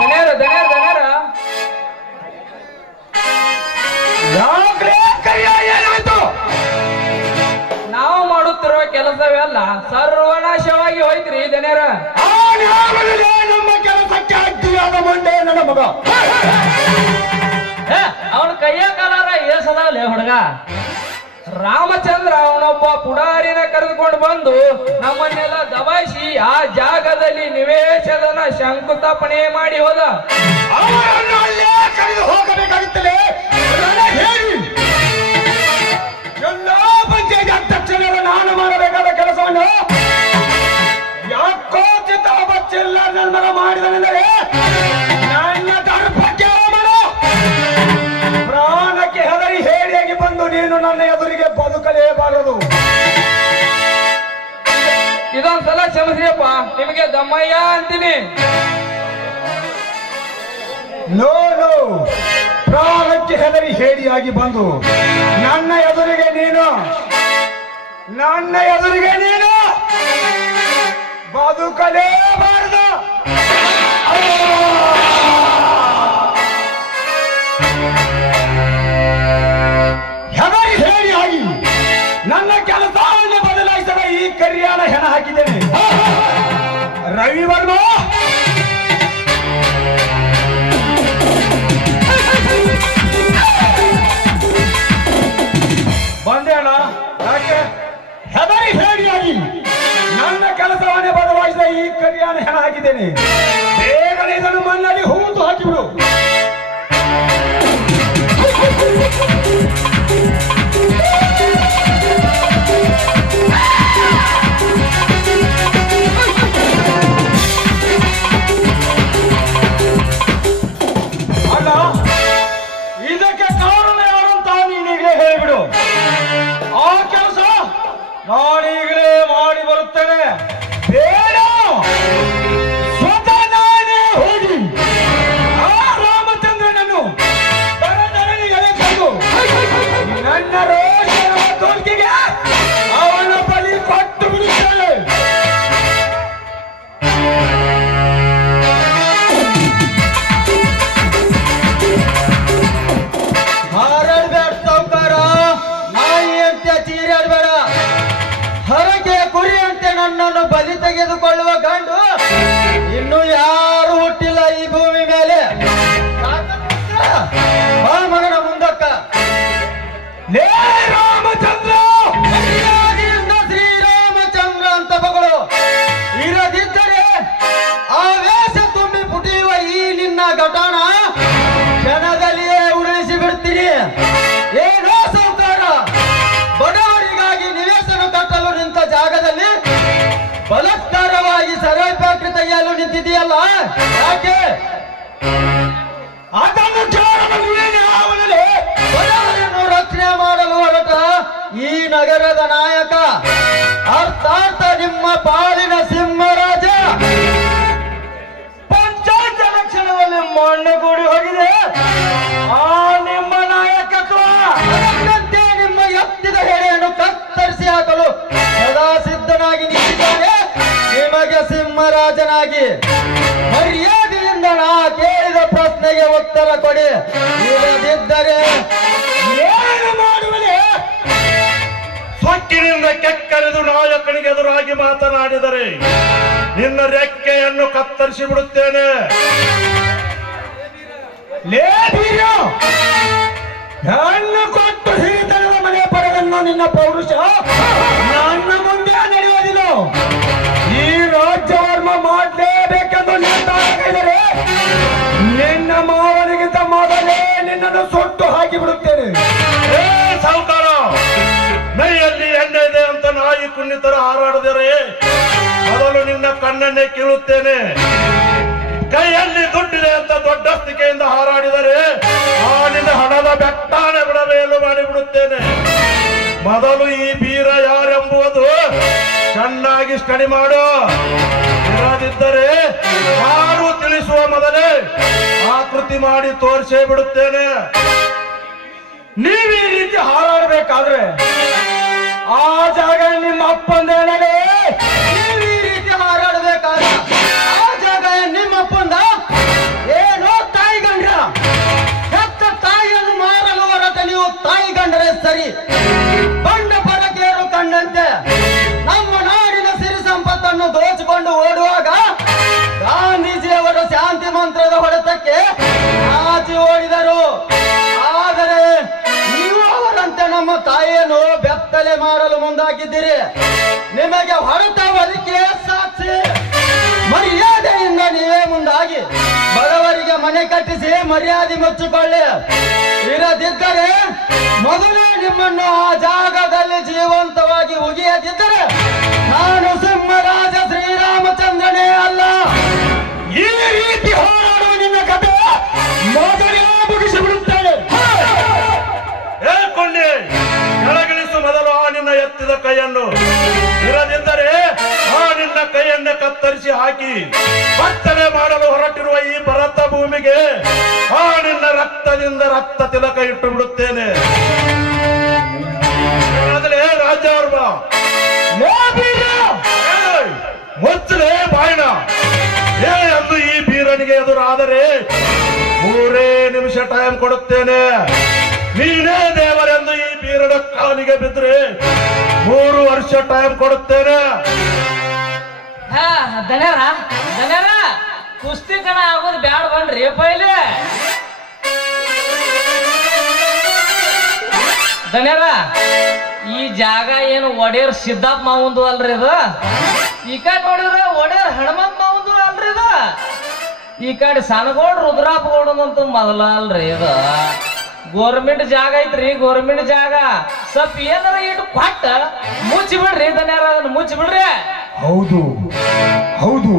ದನ್ಯಾರ ದನ್ಯಾರ ದನ್ಯಾರ ಏನಾಯ್ತು? ನಾವು ಮಾಡುತ್ತಿರುವ ಕೆಲಸವೆಲ್ಲ ಸರ್ವನಾಶವಾಗಿ ಹೋಯ್ತ್ರಿ ದನ್ಯಾರ. ನಮ್ಮ ಕೆಲಸಕ್ಕೆ ಅಡ್ಡಿಯಾದ ಮಂಡೆ ನನ್ನ ಮಗ. ಅವನ ಕೈಯ ಕಾಲಾರ ಏಸದಾವಲೇ ಹುಡುಗ. ರಾಮಚಂದ್ರ ಅವನೊಬ್ಬ ಪುಡಾರಿನ ಕರೆದುಕೊಂಡು ಬಂದು ನಮ್ಮನ್ನೆಲ್ಲ ದಬಾಯಿಸಿ ಆ ಜಾಗದಲ್ಲಿ ನಿವೇಶನ ಶಂಕುಸ್ಥಾಪನೆ ಮಾಡಿ ಹೋದ. ಅವರನ್ನು ಅಲ್ಲೇ ಕರೆದು ಹೋಗಬೇಕಾಗುತ್ತದೆ. ಎಲ್ಲಾ ಪಂಚಾಯತ್ ಅಧ್ಯಕ್ಷರು ನಾನು ಮಾಡಬೇಕಾದ ಕೆಲಸವನ್ನು ಯಾಕೋ ಚಿತ್ತ ಬಚ್ಚಿಲ್ಲ ನನ್ನ ಮಗ ಮಾಡಿದನೆಂದರೆ ನನ್ನ ದರ್ಪಕ್ಕೆ ಪ್ರಾಣಕ್ಕೆ ಹೆದರಿ ಹೇಳಿಯಾಗಿ ಬಂದು ನೀನು ನನ್ನ ಎದುರಿಗೆ ಬದುಕಲೇಬಾರದು. ಇದೊಂದ್ಸಲ ಕ್ಷಮಿಸಿಯಪ್ಪ, ನಿಮಗೆ ದಮ್ಮಯ್ಯ ಅಂತೀನಿ. ನೋ ನೋ, ಪ್ರಾಣಕ್ಕೆ ಹೆದರಿ ಹೇಡಿಯಾಗಿ ಬಂದು ನನ್ನ ಎದುರಿಗೆ ನೀನು ಬದುಕಲೇಬಾರದು. ಹೆದರಿ ಹೇಡಿಯಾಗಿ ನನ್ನ ಕೆಲಸವನ್ನು ಬದಲಾಯಿಸದ ಈ ಕರಿಯಾಣ ಹೆಣ ಹಾಕಿದ್ದೇನೆ. ರವಿವರ್ಮ ಬಂದೇಣ. ಯಾಕೆ ಹೆದರಿ ಹೇಡಿಯಾಗಿ ನನ್ನ ಕೆಲಸವನ್ನೇ ಬದಲಾಯಿಸಿದ ಈ ಕರಿಯಾಣ ಹೆಣ ಹಾಕಿದ್ದೇನೆ. ಬೇಗನೆ ಇದನ್ನು ಮಣ್ಣಲ್ಲಿ ಹೂತು ಹಾಕಿಬಿಡು. ಅಲ್ಲ, ಇದಕ್ಕೆ ಕಾರಣ ಯಾರಂತ ನೀನೀಗಲೇ ಹೇಳಿಬಿಡು. ಆ ಕೆಲಸ ನಾನೀಗಲೇ ಮಾಡಿ ಬರುತ್ತೇನೆ. ಬೇಡ, ಸ್ವತಃ ನಾನೇ ಹೋಗಿ ಆ ರಾಮಚಂದ್ರನನ್ನು ದರದರನೆ ಎಳೆಕೊಂಡು ನನ್ನ ರೋಷದ ತೋಲ್ಕಿಗೆ ಅವನ ಬಲಿ ಕೊಟ್ಟು ಬಿಡುತ್ತೇನೆ. ಹಾರಾಡ್ಬೇಡ ಸಾವುಕಾರ, ನಾಯಿ ಅಂತ ಚೀರಾಡ್ಬೇಡ. ಹರಕೆ ಕುರಿ ಅಂತೆ ನನ್ನನ್ನು ಬಲಿ ತೆಗೆದುಕೊಳ್ಳುವ ಗಂಡು ಇನ್ನು ಯಾರು ಹುಟ್ಟಿಲ್ಲ ಈ ಭೂಮಿ ಮೇಲೆ. ಬಾ ಮಗನ ಮುಂದಕ್ಕ. ಲೇ ರಾಮಚಂದ್ರ, ಮರ್ಯಾದೆಯಿಂದ ಶ್ರೀರಾಮಚಂದ್ರ ಅಂತ ಮಗಳು ಇರದಿದ್ದರೆ ಆವೇಶ ತುಂಬಿ ಪುಟಿಯುವ ಈ ನಿನ್ನ ಘಟನ ಕ್ಷಣದಲ್ಲಿಯೇ ಉರುಳಿಸಿ ಬಿಡ್ತೀನಿ. ಏನೋ ಸಾವುಕಾರ, ಬಡವರಿಗಾಗಿ ನಿವೇಶನ ಕಟ್ಟಲು ನಿಂತ ಜಾಗದಲ್ಲಿ ಬಲಾತ್ಕಾರವಾಗಿ ಸರಾಯಿ ಫ್ಯಾಕ್ಟರಿ ತೆಗೆಯಲು ನಿಂತಿದೆಯಲ್ಲ, ಯಾಕೆ? ಅದನ್ನು ಅವನಲ್ಲಿ ಬಡವರನ್ನು ರಕ್ಷಣೆ ಮಾಡಲು ಹೊರಟ ಈ ನಗರದ ನಾಯಕ, ಅರ್ಥಾತ್ ನಿಮ್ಮ ಪಾಲಿನ ಸಿಂಹರಾಜ, ಪಂಚಾಯತ್ ಎಲೆಕ್ಷನ್ನಲ್ಲಿ ಮಣ್ಣು ಕೂಡಿ ಹೋಗಿದೆ. ಆ ನಿಮ್ಮ ನಾಯಕತ್ವ ಅದಕ್ಕಂತೆ ನಿಮ್ಮ ಎತ್ತಿದ ಹೆಡೆಯನ್ನು ಕತ್ತರಿಸಿ ಹಾಕಲು ಸದಾ ಸಿದ್ಧನಾಗಿ ನಿಂತಿದ್ದಾನೆ ನಿಮಗೆ ಸಿಂಹ ಉತ್ತರ ಕೊಡಿ, ಇಲ್ಲದಿದ್ದರೆ ಏನು ಮಾಡುವನೆ? ಸೊಕ್ಕಿನಿಂದ ಕೆಕ್ಕರಿದು ನಾಯಕನಿಗೆ ಎದುರಾಗಿ ಮಾತನಾಡಿದರೆ ನಿನ್ನ ರೆಕ್ಕೆಯನ್ನು ಕತ್ತರಿಸಿ ಬಿಡುತ್ತೇನೆ. ನನ್ನ ಕೊಟ್ಟು ಹಿರಿತನದ ಮನೆ ಪಡೆದನ್ನು ನಿನ್ನ ಪೌರುಷ ನನ್ನ ಮುಂದೆ ನಡೆಯುವುದಿಲ್ಲ. ಈ ರಾಜ್ಯವರ್ಮ ಮಾಡಲೇಬೇಕೆಂದು ನಿರ್ಧಾರ ನಿನ್ನ ಮಾವನಿಗಿಂತ ಮೊದಲೇ ನಿನ್ನನ್ನು ಸುಟ್ಟು ಹಾಕಿ ಬಿಡುತ್ತೇನೆ. ಸಾಹುಕಾರ, ಮೈಯಲ್ಲಿ ಎಣ್ಣೆ ಇದೆ ಅಂತ ನಾಯಿ ಕುನ್ನಿತರ ಹಾರಾಡಿದರೆ ಮೊದಲು ನಿನ್ನ ಕಣ್ಣನ್ನೇ ಕೀಳುತ್ತೇನೆ. ಕೈಯಲ್ಲಿ ದುಡ್ಡಿದೆ ಅಂತ ದೊಡ್ಡಸ್ತಿಕೆಯಿಂದ ಹಾರಾಡಿದರೆ ಆ ನಿನ್ನ ಹಣದ ಬೆಟ್ಟಾನೆ ಬಿಡಬೇಲು ಮಾಡಿಬಿಡುತ್ತೇನೆ. ಮೊದಲು ಈ ಬೀರ ಯಾರೆಂಬುದು ಚೆನ್ನಾಗಿ ಸ್ಟಡಿ ಮಾಡು. ಇರದಿದ್ದರೆ ಯಾರು ತಿಳಿಸುವ ಮೊದಲೇ ಆಕೃತಿ ಮಾಡಿ ತೋರಿಸೇ ಬಿಡುತ್ತೇನೆ. ನೀವ್ ಈ ರೀತಿ ಹಾರಾಡಬೇಕಾದ್ರೆ ಆ ಜಾಗ ನಿಮ್ಮ ಅಪ್ಪಂದೇನಲೇ. ನೀವ್ ಈ ರೀತಿ ಹಾರಾಡಬೇಕಾದ್ರೆ ಆ ಜಾಗ ನಿಮ್ಮ ಅಪ್ಪಂದ ಏನೋ ತಾಯಿ ಗಂಡ್ರ. ಹೆತ್ತ ತಾಯಿಯನ್ನು ಮಾರಲು ಹೊರಟ ನೀವು ತಾಯಿ ಗಂಡರೇ ಸರಿ. ಬಂಡ ಪರಕೇರು ಕಂಡಂತೆ ನಮ್ಮ ನಾಡಿನ ಸಿರಿ ಸಂಪತ್ತನ್ನು ದೋಚಿಕೊಂಡು ಓಡುವಾಗ ಗಾಂಧೀಜಿಯವರ ಶಾಂತಿ ಮಂತ್ರದ ಹೊಡೆತಕ್ಕೆ ನಾಚಿ ಓಡಿದರು. ಆದರೆ ನೀವು ಅವರಂತೆ ನಮ್ಮ ತಾಯಿಯನ್ನು ಬೆತ್ತಲೆ ಮಾಡಲು ಮುಂದಾಗಿದ್ದೀರಿ. ನಿಮಗೆ ಹೊಡೆತ ಬದುಕೇ ಸಾಕ್ಷಿ. ಮರ್ಯಾದೆಯಿಂದ ನೀವೇ ಮುಂದಾಗಿ ಬಡವರಿಗೆ ಮನೆ ಕಟ್ಟಿಸಿ ಮರ್ಯಾದೆ ಮುಚ್ಚಿಕೊಳ್ಳಿ. ಇರದಿದ್ದರೆ ಮೊದಲೇ ನಿಮ್ಮನ್ನು ಆ ಜಾಗದಲ್ಲಿ ಜೀವಂತವಾಗಿ ಉಗಿಯದಿದ್ದರೆ ನಾನು ಸಿಂಹರಾಜ ಶ್ರೀರಾಮಚಂದ್ರನೇ ಅಲ್ಲ. ಈ ರೀತಿ ಹೋರಾಡುವ ನಿನ್ನ ಕಥೆ ಮೊದಲೇ ಮುಗಿಸಿಬಿಡುತ್ತೇನೆ. ಹೇಳ್ಕೊಂಡೆ ಕೆಳಗಿಳಿಸು ಮೊದಲು ಆ ನಿನ್ನ ಎತ್ತಿದ ಕೈಯನ್ನು. ಇರದಿದ್ದರೆ ಆ ನಿನ್ನ ಕೈಯನ್ನು ಕತ್ತರಿಸಿ ಹಾಕಿ ವರ್ತನೆ ಮಾಡಲು ಹೊರಟಿರುವ ಈ ಭರತ ಭೂಮಿಗೆ ಆ ನಿನ್ನ ರಕ್ತದಿಂದ ರಕ್ತ ತಿಲಕ ಇಟ್ಟು ಬಿಡುತ್ತೇನೆ. ರಾಜ್ಯವರ್ಮ ಮುಚ್ಚಲೇ ಬಾಯಿನ ಎಂದು ಈ ಬೀರನಿಗೆ ಎದುರಾದರೆ 3 ನಿಮಿಷ ಟೈಮ್ ಕೊಡುತ್ತೇನೆ. ನೀನೇ ದೇವರೆಂದು ಈ ಬೀರನ ಕಾಲಿಗೆ ಬಿದ್ರೆ 3 ವರ್ಷ ಟೈಮ್ ಕೊಡುತ್ತೇನೆ. ದನರ ಕುಸ್ತಿ ಕಣ ಆಗೋದು ಬ್ಯಾಡ ಬನ್ರಿ ಪೈಲೆ. ದನರ ಈ ಜಾಗ ಏನು ಒಡೆಯರ್ ಸಿದ್ದಪ್ಪ ಮಾವಂದು ಅಲ್ರಿ ಇದು. ಈ ಕಡೆ ನೋಡಿದ್ರೆ ಒಡೆಯರ್ ಹನುಮಂತ ಮಾವಂದು ಅಲ್ರಿ ಇದು. ಈ ಕಡೆ ಸನಗೋಡ್ ರುದ್ರಾಪ್ ಗೌಡದಂತೂ ಮೊದಲ ಅಲ್ರಿ ಇದು. ಗೋರ್ಮೆಂಟ್ ಜಾಗ ಐತ್ರಿ, ಗೋರ್ಮೆಂಟ್ ಜಾಗ. ಸ್ವಲ್ಪ ಏನಾರ ಇಟ್ಟು ಕೊಟ್ಟ ಮುಚ್ಚಿ ಬಿಡ್ರಿ ದನ್ಯಾರ, ಅದನ್ನ ಮುಚ್ಚಿ ಬಿಡ್ರಿ. ಹೌದು ಹೌದು,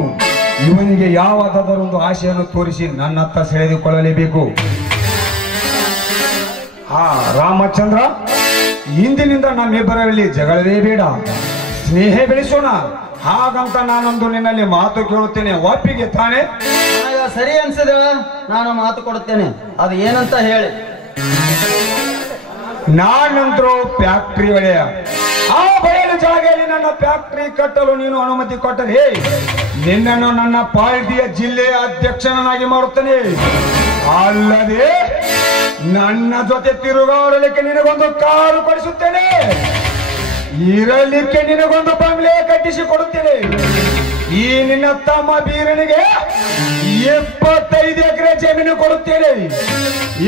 ಇವನಿಗೆ ಯಾವುದಾದರೊಂದು ಆಶೆಯನ್ನು ತೋರಿಸಿ ನನ್ನತ್ತ ಸೆಳೆದುಕೊಳ್ಳಲೇಬೇಕು. ರಾಮಚಂದ್ರ, ಇಂದಿನಿಂದ ನಮ್ಮಿಬ್ಬರಲ್ಲಿ ಜಗಳವೇ ಬೇಡ, ಸ್ನೇಹ ಬೆಳೆಸೋಣ. ಹಾಗಂತ ನಾನೊಂದು ನಿನ್ನಲ್ಲಿ ಮಾತು ಕೇಳುತ್ತೇನೆ, ಒಪ್ಪಿಗೆ ತಾನೆ? ಸರಿ ಅನ್ಸಿದ್ರೆ ನಾನು ಮಾತು ಕೊಡುತ್ತೇನೆ. ಅದು ಏನಂತ ಹೇಳಿ. ನಾನಂತರೂ ಫ್ಯಾಕ್ಟ್ರಿ ಒಡೆಯ. ಆ ಬಯಲು ಜಾಗೆಯಲ್ಲಿ ನನ್ನ ಫ್ಯಾಕ್ಟ್ರಿ ಕಟ್ಟಲು ನೀನು ಅನುಮತಿ ಕೊಟ್ಟರೆ ನಿನ್ನನ್ನು ನನ್ನ ಪಾರ್ಟಿಯ ಜಿಲ್ಲೆಯ ಅಧ್ಯಕ್ಷನಾಗಿ ಮಾಡುತ್ತೇನೆ. ಅಲ್ಲದೆ ನನ್ನ ಜೊತೆ ತಿರುಗಾಡಲಿಕ್ಕೆ ನಿನಗೊಂದು ಕಾರು ಕೊಡಿಸುತ್ತೇನೆ, ಇರಲಿಕ್ಕೆ ನಿನಗೊಂದು ಬಂಗ್ಲೆ ಕಟ್ಟಿಸಿ ಕೊಡುತ್ತೇನೆ. ಈ ನಿನ್ನ ತಮ್ಮ ಬೀರನಿಗೆ 25 ಎಕರೆ ಜಮೀನು ಕೊಡುತ್ತೇನೆ.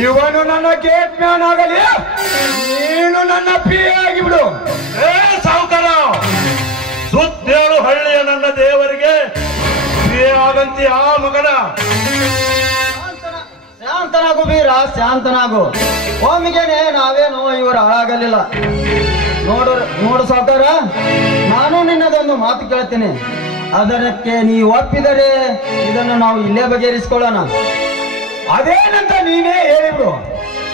ಇವನು ನನ್ನ ಗೇಟ್ ಮ್ಯಾನ್ ಆಗಲಿ, ನೀನು ನನ್ನ ಪಿ ಆಗಿಬಿಡು. ಸಾವುಕಾರ, ಸುತ್ತೇಳು ಹಳ್ಳಿಯ ನನ್ನ ದೇವರಿಗೆ ಆಗಂತಿ ಆ ಮಗನ. ಶಾಂತನಾಗು ಬೀರ, ಶಾಂತನಾಗು. ಒಮ್ಮಿಗೆನೆ ನಾವೇನು ಇವರು ಹಾಳಾಗಲಿಲ್ಲ. ನೋಡು ಸಾವುಕಾರ, ನಾನು ನಿನ್ನದೊಂದು ಮಾತು ಕೇಳ್ತೀನಿ. ಅದಕ್ಕೆ ನೀ ಒಪ್ಪಿದರೆ ಇದನ್ನು ನಾವು ಇಲ್ಲೇ ಬಗೆಹರಿಸಿಕೊಳ್ಳೋಣ. ಅದೇನಂತ ನೀನೇ ಹೇಳಿಬಿಡು.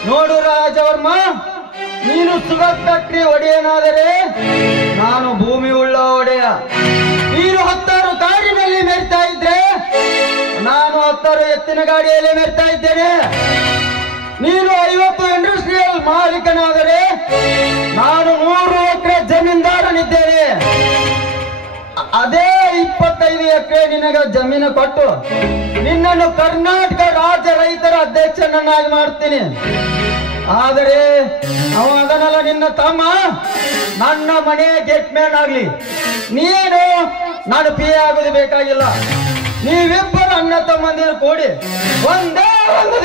ನೋಡು ರಾಜವರ್ಮ, ನೀನು ಸುಗರ್ ಫ್ಯಾಕ್ಟ್ರಿ ಒಡೆಯನಾದರೆ ನಾನು ಭೂಮಿ ಉಳ್ಳ ಒಡೆಯ. ನೀನು 10 ಕಾರಿನಲ್ಲಿ ಮೆರಿತಾ ಇದ್ರೆ ನಾನು 10 ಎತ್ತಿನ ಗಾಡಿಯಲ್ಲಿ ಮೆರಿತಾ ಇದ್ದೇನೆ. ನೀನು 50 ಇಂಡಸ್ಟ್ರಿಯಲ್ ಮಾಲೀಕನಾದರೆ ನಾನು 100 ಎಕರೆ ಜಮೀನ್ದಾರನಿದ್ದೇನೆ. ಅದೇ 25 ಎಕರೆ ನಿನಗ ಜಮೀನು ಕೊಟ್ಟು ನಿನ್ನನ್ನು ಕರ್ನಾಟಕ ರಾಜ್ಯ ರೈತರ ಅಧ್ಯಕ್ಷನನ್ನಾಗಿ ಮಾಡ್ತೀನಿ. ಆದರೆ ಅವ ಅದನ್ನೆಲ್ಲ ನಿನ್ನ ತಮ್ಮ ನನ್ನ ಮನೆ ಗೇಟ್ ಮ್ಯಾನ್ ಆಗ್ಲಿ, ನೀನು ನಾನು ಪಿ ಆಗೋದು ಬೇಕಾಗಿಲ್ಲ. ನೀವಿಬ್ಬರು ಅಣ್ಣ ತಮ್ಮಂದಿರು ಕೂಡಿ ಒಂದೇ ಒಂದು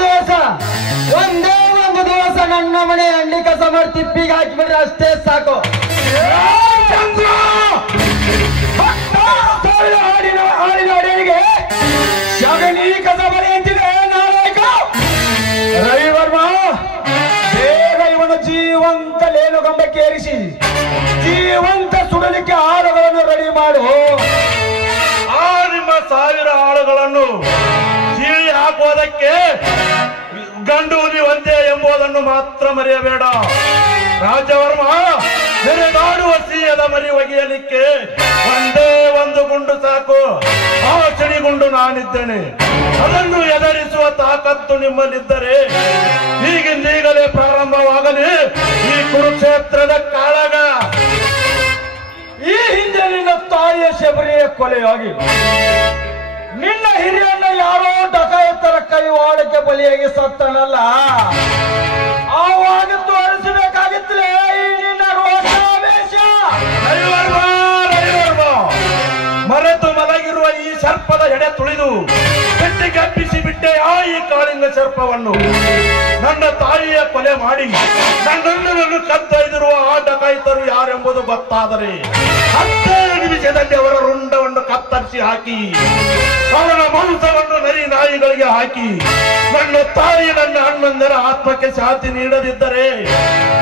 ದಿವಸ ನನ್ನ ಮನೆ ಹಳ್ಳಿ ಕಸ ಮಾಡಿ ತಿಪ್ಪಿಗೆ ಹಾಕಿಬಿಡ್ರಿ, ಅಷ್ಟೇ ಸಾಕು. ಆಡಿನವರಿಗೆ ಶಗನಿ ಕಸ ಬರಿ ಅಂತಿದೆ ನಾಯಕ ರವಿವರ್ಮ. ಬೇಗ ಇವನು ಜೀವಂತ ಲೇನುಗಂಬಕ್ಕೆ ಏರಿಸಿ ಜೀವಂತ ಸುಡಲಿಕ್ಕೆ ಆಳುಗಳನ್ನು ರೆಡಿ ಮಾಡು. ಆ ನಿಮ್ಮ 1000 ಆಳುಗಳನ್ನು ಸೀಳಿ ಹಾಕುವುದಕ್ಕೆ ಗಂಡು ಹುಲಿ ಒಂದೇ ಎಂಬುದನ್ನು ಮಾತ್ರ ಮರೆಯಬೇಡ. ರಾಜವರ್ಮ, ನೆರೆದಾಡುವ ಸಿಹಿಯದ ಮರಿ ಒಗೆಯಲಿಕ್ಕೆ ಒಂದೇ ಒಂದು ಗುಂಡು ಸಾಕು. ಆ ಚಳಿಗುಂಡು ನಾನಿದ್ದೇನೆ. ಅದನ್ನು ಎದುರಿಸುವ ತಾಕತ್ತು ನಿಮ್ಮಲ್ಲಿದ್ದರೆ ಈಗಿಂದೀಗಲೇ ಪ್ರಾರಂಭವಾಗಲಿ ಈ ಕುರುಕ್ಷೇತ್ರದ ಕಾಳಗ. ಈ ಹಿಂದೆ ನಿನ್ನ ತಾಯಿಯ ಶಬರಿಯ ಕೊಲೆಯಾಗಿ ನಿನ್ನ ಹಿರಿಯನ್ನ ಯಾರೋ ಡಕಾಯತರ ಕೈವಾಡಕ್ಕೆ ಬಲಿಯಾಗಿ ಸತ್ತನಲ್ಲ, ಆವಾಗ ತೋರಿಸಬೇಕಾಗಿತ್ತಲೇ ಈ ನಿನ್ನ ರೋಷಾವೇಶ. ಮರೆತು ಮಲಗಿರುವ ಈ ಸರ್ಪದ ಎಡೆ ತುಳಿದು ಪೆಟ್ಟಿಗೆ ಹಬ್ಬಿಸಿ ಬಿಟ್ಟೆ ಆ ಈ ಕಾಳಿಂಗ ಸರ್ಪವನ್ನು. ನನ್ನ ತಾಯಿಯ ಕೊಲೆ ಮಾಡಿ ನನ್ನನ್ನು ಕದ್ದೊಯ್ದಿರುವ ಆ ಡಕಾಯಿತರು ಯಾರೆಂಬುದು ಗೊತ್ತಾದರೆ 15 ನಿಮಿಷದಲ್ಲಿ ಅವರ ರುಂಡವನ್ನು ಕತ್ತರಿಸಿ ಹಾಕಿ ಅವರ ಮಾಂಸವನ್ನು ನರಿ ನಾಯಿಗಳಿಗೆ ಹಾಕಿ ನನ್ನ ತಾಯಿ ನನ್ನ ಅಣ್ಣಂದರ ಆತ್ಮಕ್ಕೆ ಶಾಂತಿ ನೀಡದಿದ್ದರೆ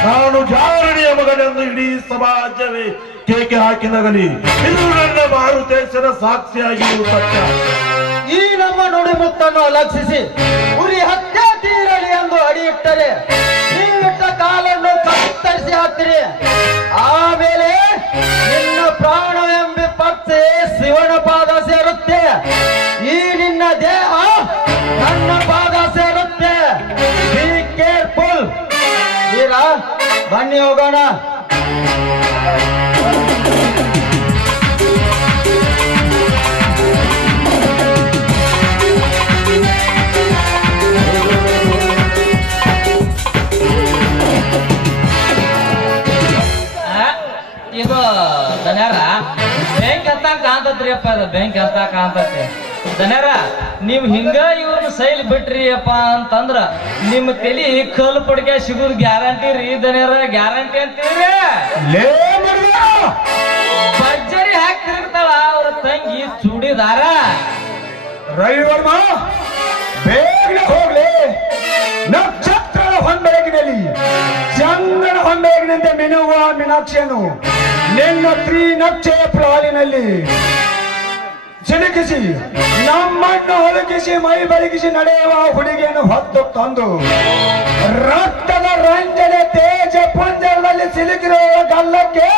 ನಾನು ಜಾರಣಿಯ ಮಗನೆಂದು ಇಡೀ ಸಮಾಜವೇ ಕೇಕೆ ಹಾಕಿ ನಗಲಿ. ಇದು ನನ್ನ ಮಾರುತೇಶನ ಸಾಕ್ಷಿಯಾಗಿರುವ ಸತ್ಯ. ಈ ನಮ್ಮ ನುಡಿಮುತ್ತನ್ನು ಅಲಕ್ಷಿಸಿ ಉರಿ ಹತ್ಯೆ ತೀರಲಿ ಎಂದು ಅಡಿಯಿಟ್ಟರೆ ನೀವಿಟ್ಟ ಕಾಲನ್ನು ಕತ್ತರಿಸಿ ಹಾಕ್ತೀರಿ. ಆಮೇಲೆ ನಿನ್ನ ಪ್ರಾಣ ಎಂಬಿ ಪತ್ತೆ ಶಿವನ ಪಾದ ಸೇರುತ್ತೆ. ಈ ನಿನ್ನ ದೇಹ ನನ್ನ ಪಾದ ಸೇರುತ್ತೆ. Be careful. ವೀರ, ಬನ್ನಿ ಹೋಗೋಣ. ಇದು ದನ್ಯಾರ ಬ್ಯಾಂಕ್ ಅಂತ ಕಾಂತತ್ರಿಯಪ್ಪ. ಇದು ಬ್ಯಾಂಕ್ ಅಂತ ಕಾಂತತಿ. ದನ್ಯಾರ ನೀವ್ ಹಿಂಗ ಇವ್ರನ್ನ ಸೈಲ್ ಬಿಟ್ರಿಯಪ್ಪ ಅಂತಂದ್ರ ನಿಮ್ ತಲಿ ಕಲ್ಲು ಪುಡಿಕೆ ಸಿಗುದ್ ಗ್ಯಾರಂಟಿ ರೀ ದನ್ಯಾರ. ಗ್ಯಾರಂಟಿ ಅಂತೀರಿ. ಭರ್ಜರಿ ಹಾಕಿ ತಿರುಗ್ತಾಳ ಅವ್ರ ತಂಗಿ ಚೂಡಿದಾರ. ರವಿವರ್ಮ, ಬೇಗನೆ ಹೋಗ್ಲಿ. ನಕ್ಷತ್ರದ ಹೊಂಬೆಳಗಿನಲ್ಲಿ ಚಂದ್ರನ ಹೊಂಬೆಳಗಿನಂತೆ ಮಿನುಗುವ ಮೀನಾಕ್ಷಿಯನ್ನು ನಿನ್ನ ತ್ರಿನಕ್ಷೆಯ ಪ್ರಾಲಿನಲ್ಲಿ ಸಿಲುಕಿಸಿ ನಮ್ಮನ್ನು ಹೊಲಕಿಸಿ ಮೈ ಬೆಳಗಿಸಿ ನಡೆಯುವ ಹುಡುಗಿಯನ್ನು ಹೊತ್ತು ತಂದು ರಕ್ತದ ರಂಜನೆ ತೇಜ ಪುಂಜರದಲ್ಲಿ ಸಿಲುಕಿರುವ ಗಲ್ಲಕ್ಕೆ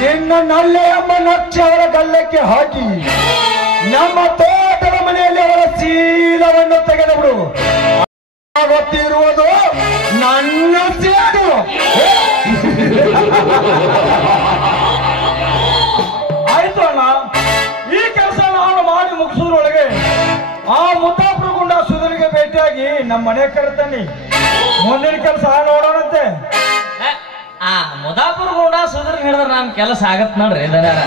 ನಿನ್ನ ನಲ್ಲೆ ಎಂಬ ನಕ್ಷೆಯವರ ಗಲ್ಲಕ್ಕೆ ಹಾಕಿ ನಮ್ಮ ತೋಟದ ಮನೆಯಲ್ಲಿ ಅವರ ಚೀಲವನ್ನು ತೆಗೆದುಬಿಡು. ಗೊತ್ತಿರುವುದು ನನ್ನ ಸೇಡು. ಆಯ್ತು ಅಣ್ಣ, ಈ ಕೆಲಸ ನಾನು ಮಾಡಿ ಮುಗಿಸೋದ್ರೊಳಗೆ ಆ ಮುದ್ದಾಪುರ ಗುಂಡ ಸುಧನಿಗೆ ಭೇಟಿಯಾಗಿ ನಮ್ಮ ಮನೆ ಕರೆತಾನೆ. ಮುಂದಿನ ಕೆಲಸ ನೋಡೋಣಂತೆ. ಆ ಮುದಾಪುರ ಗೌಡ ಸುಧರ್ ಹಿಡಿದ್ರೆ ನಮ್ ಕೆಲಸ ಆಗತ್ ನೋಡ್ರಿ ದನ್ಯಾರ.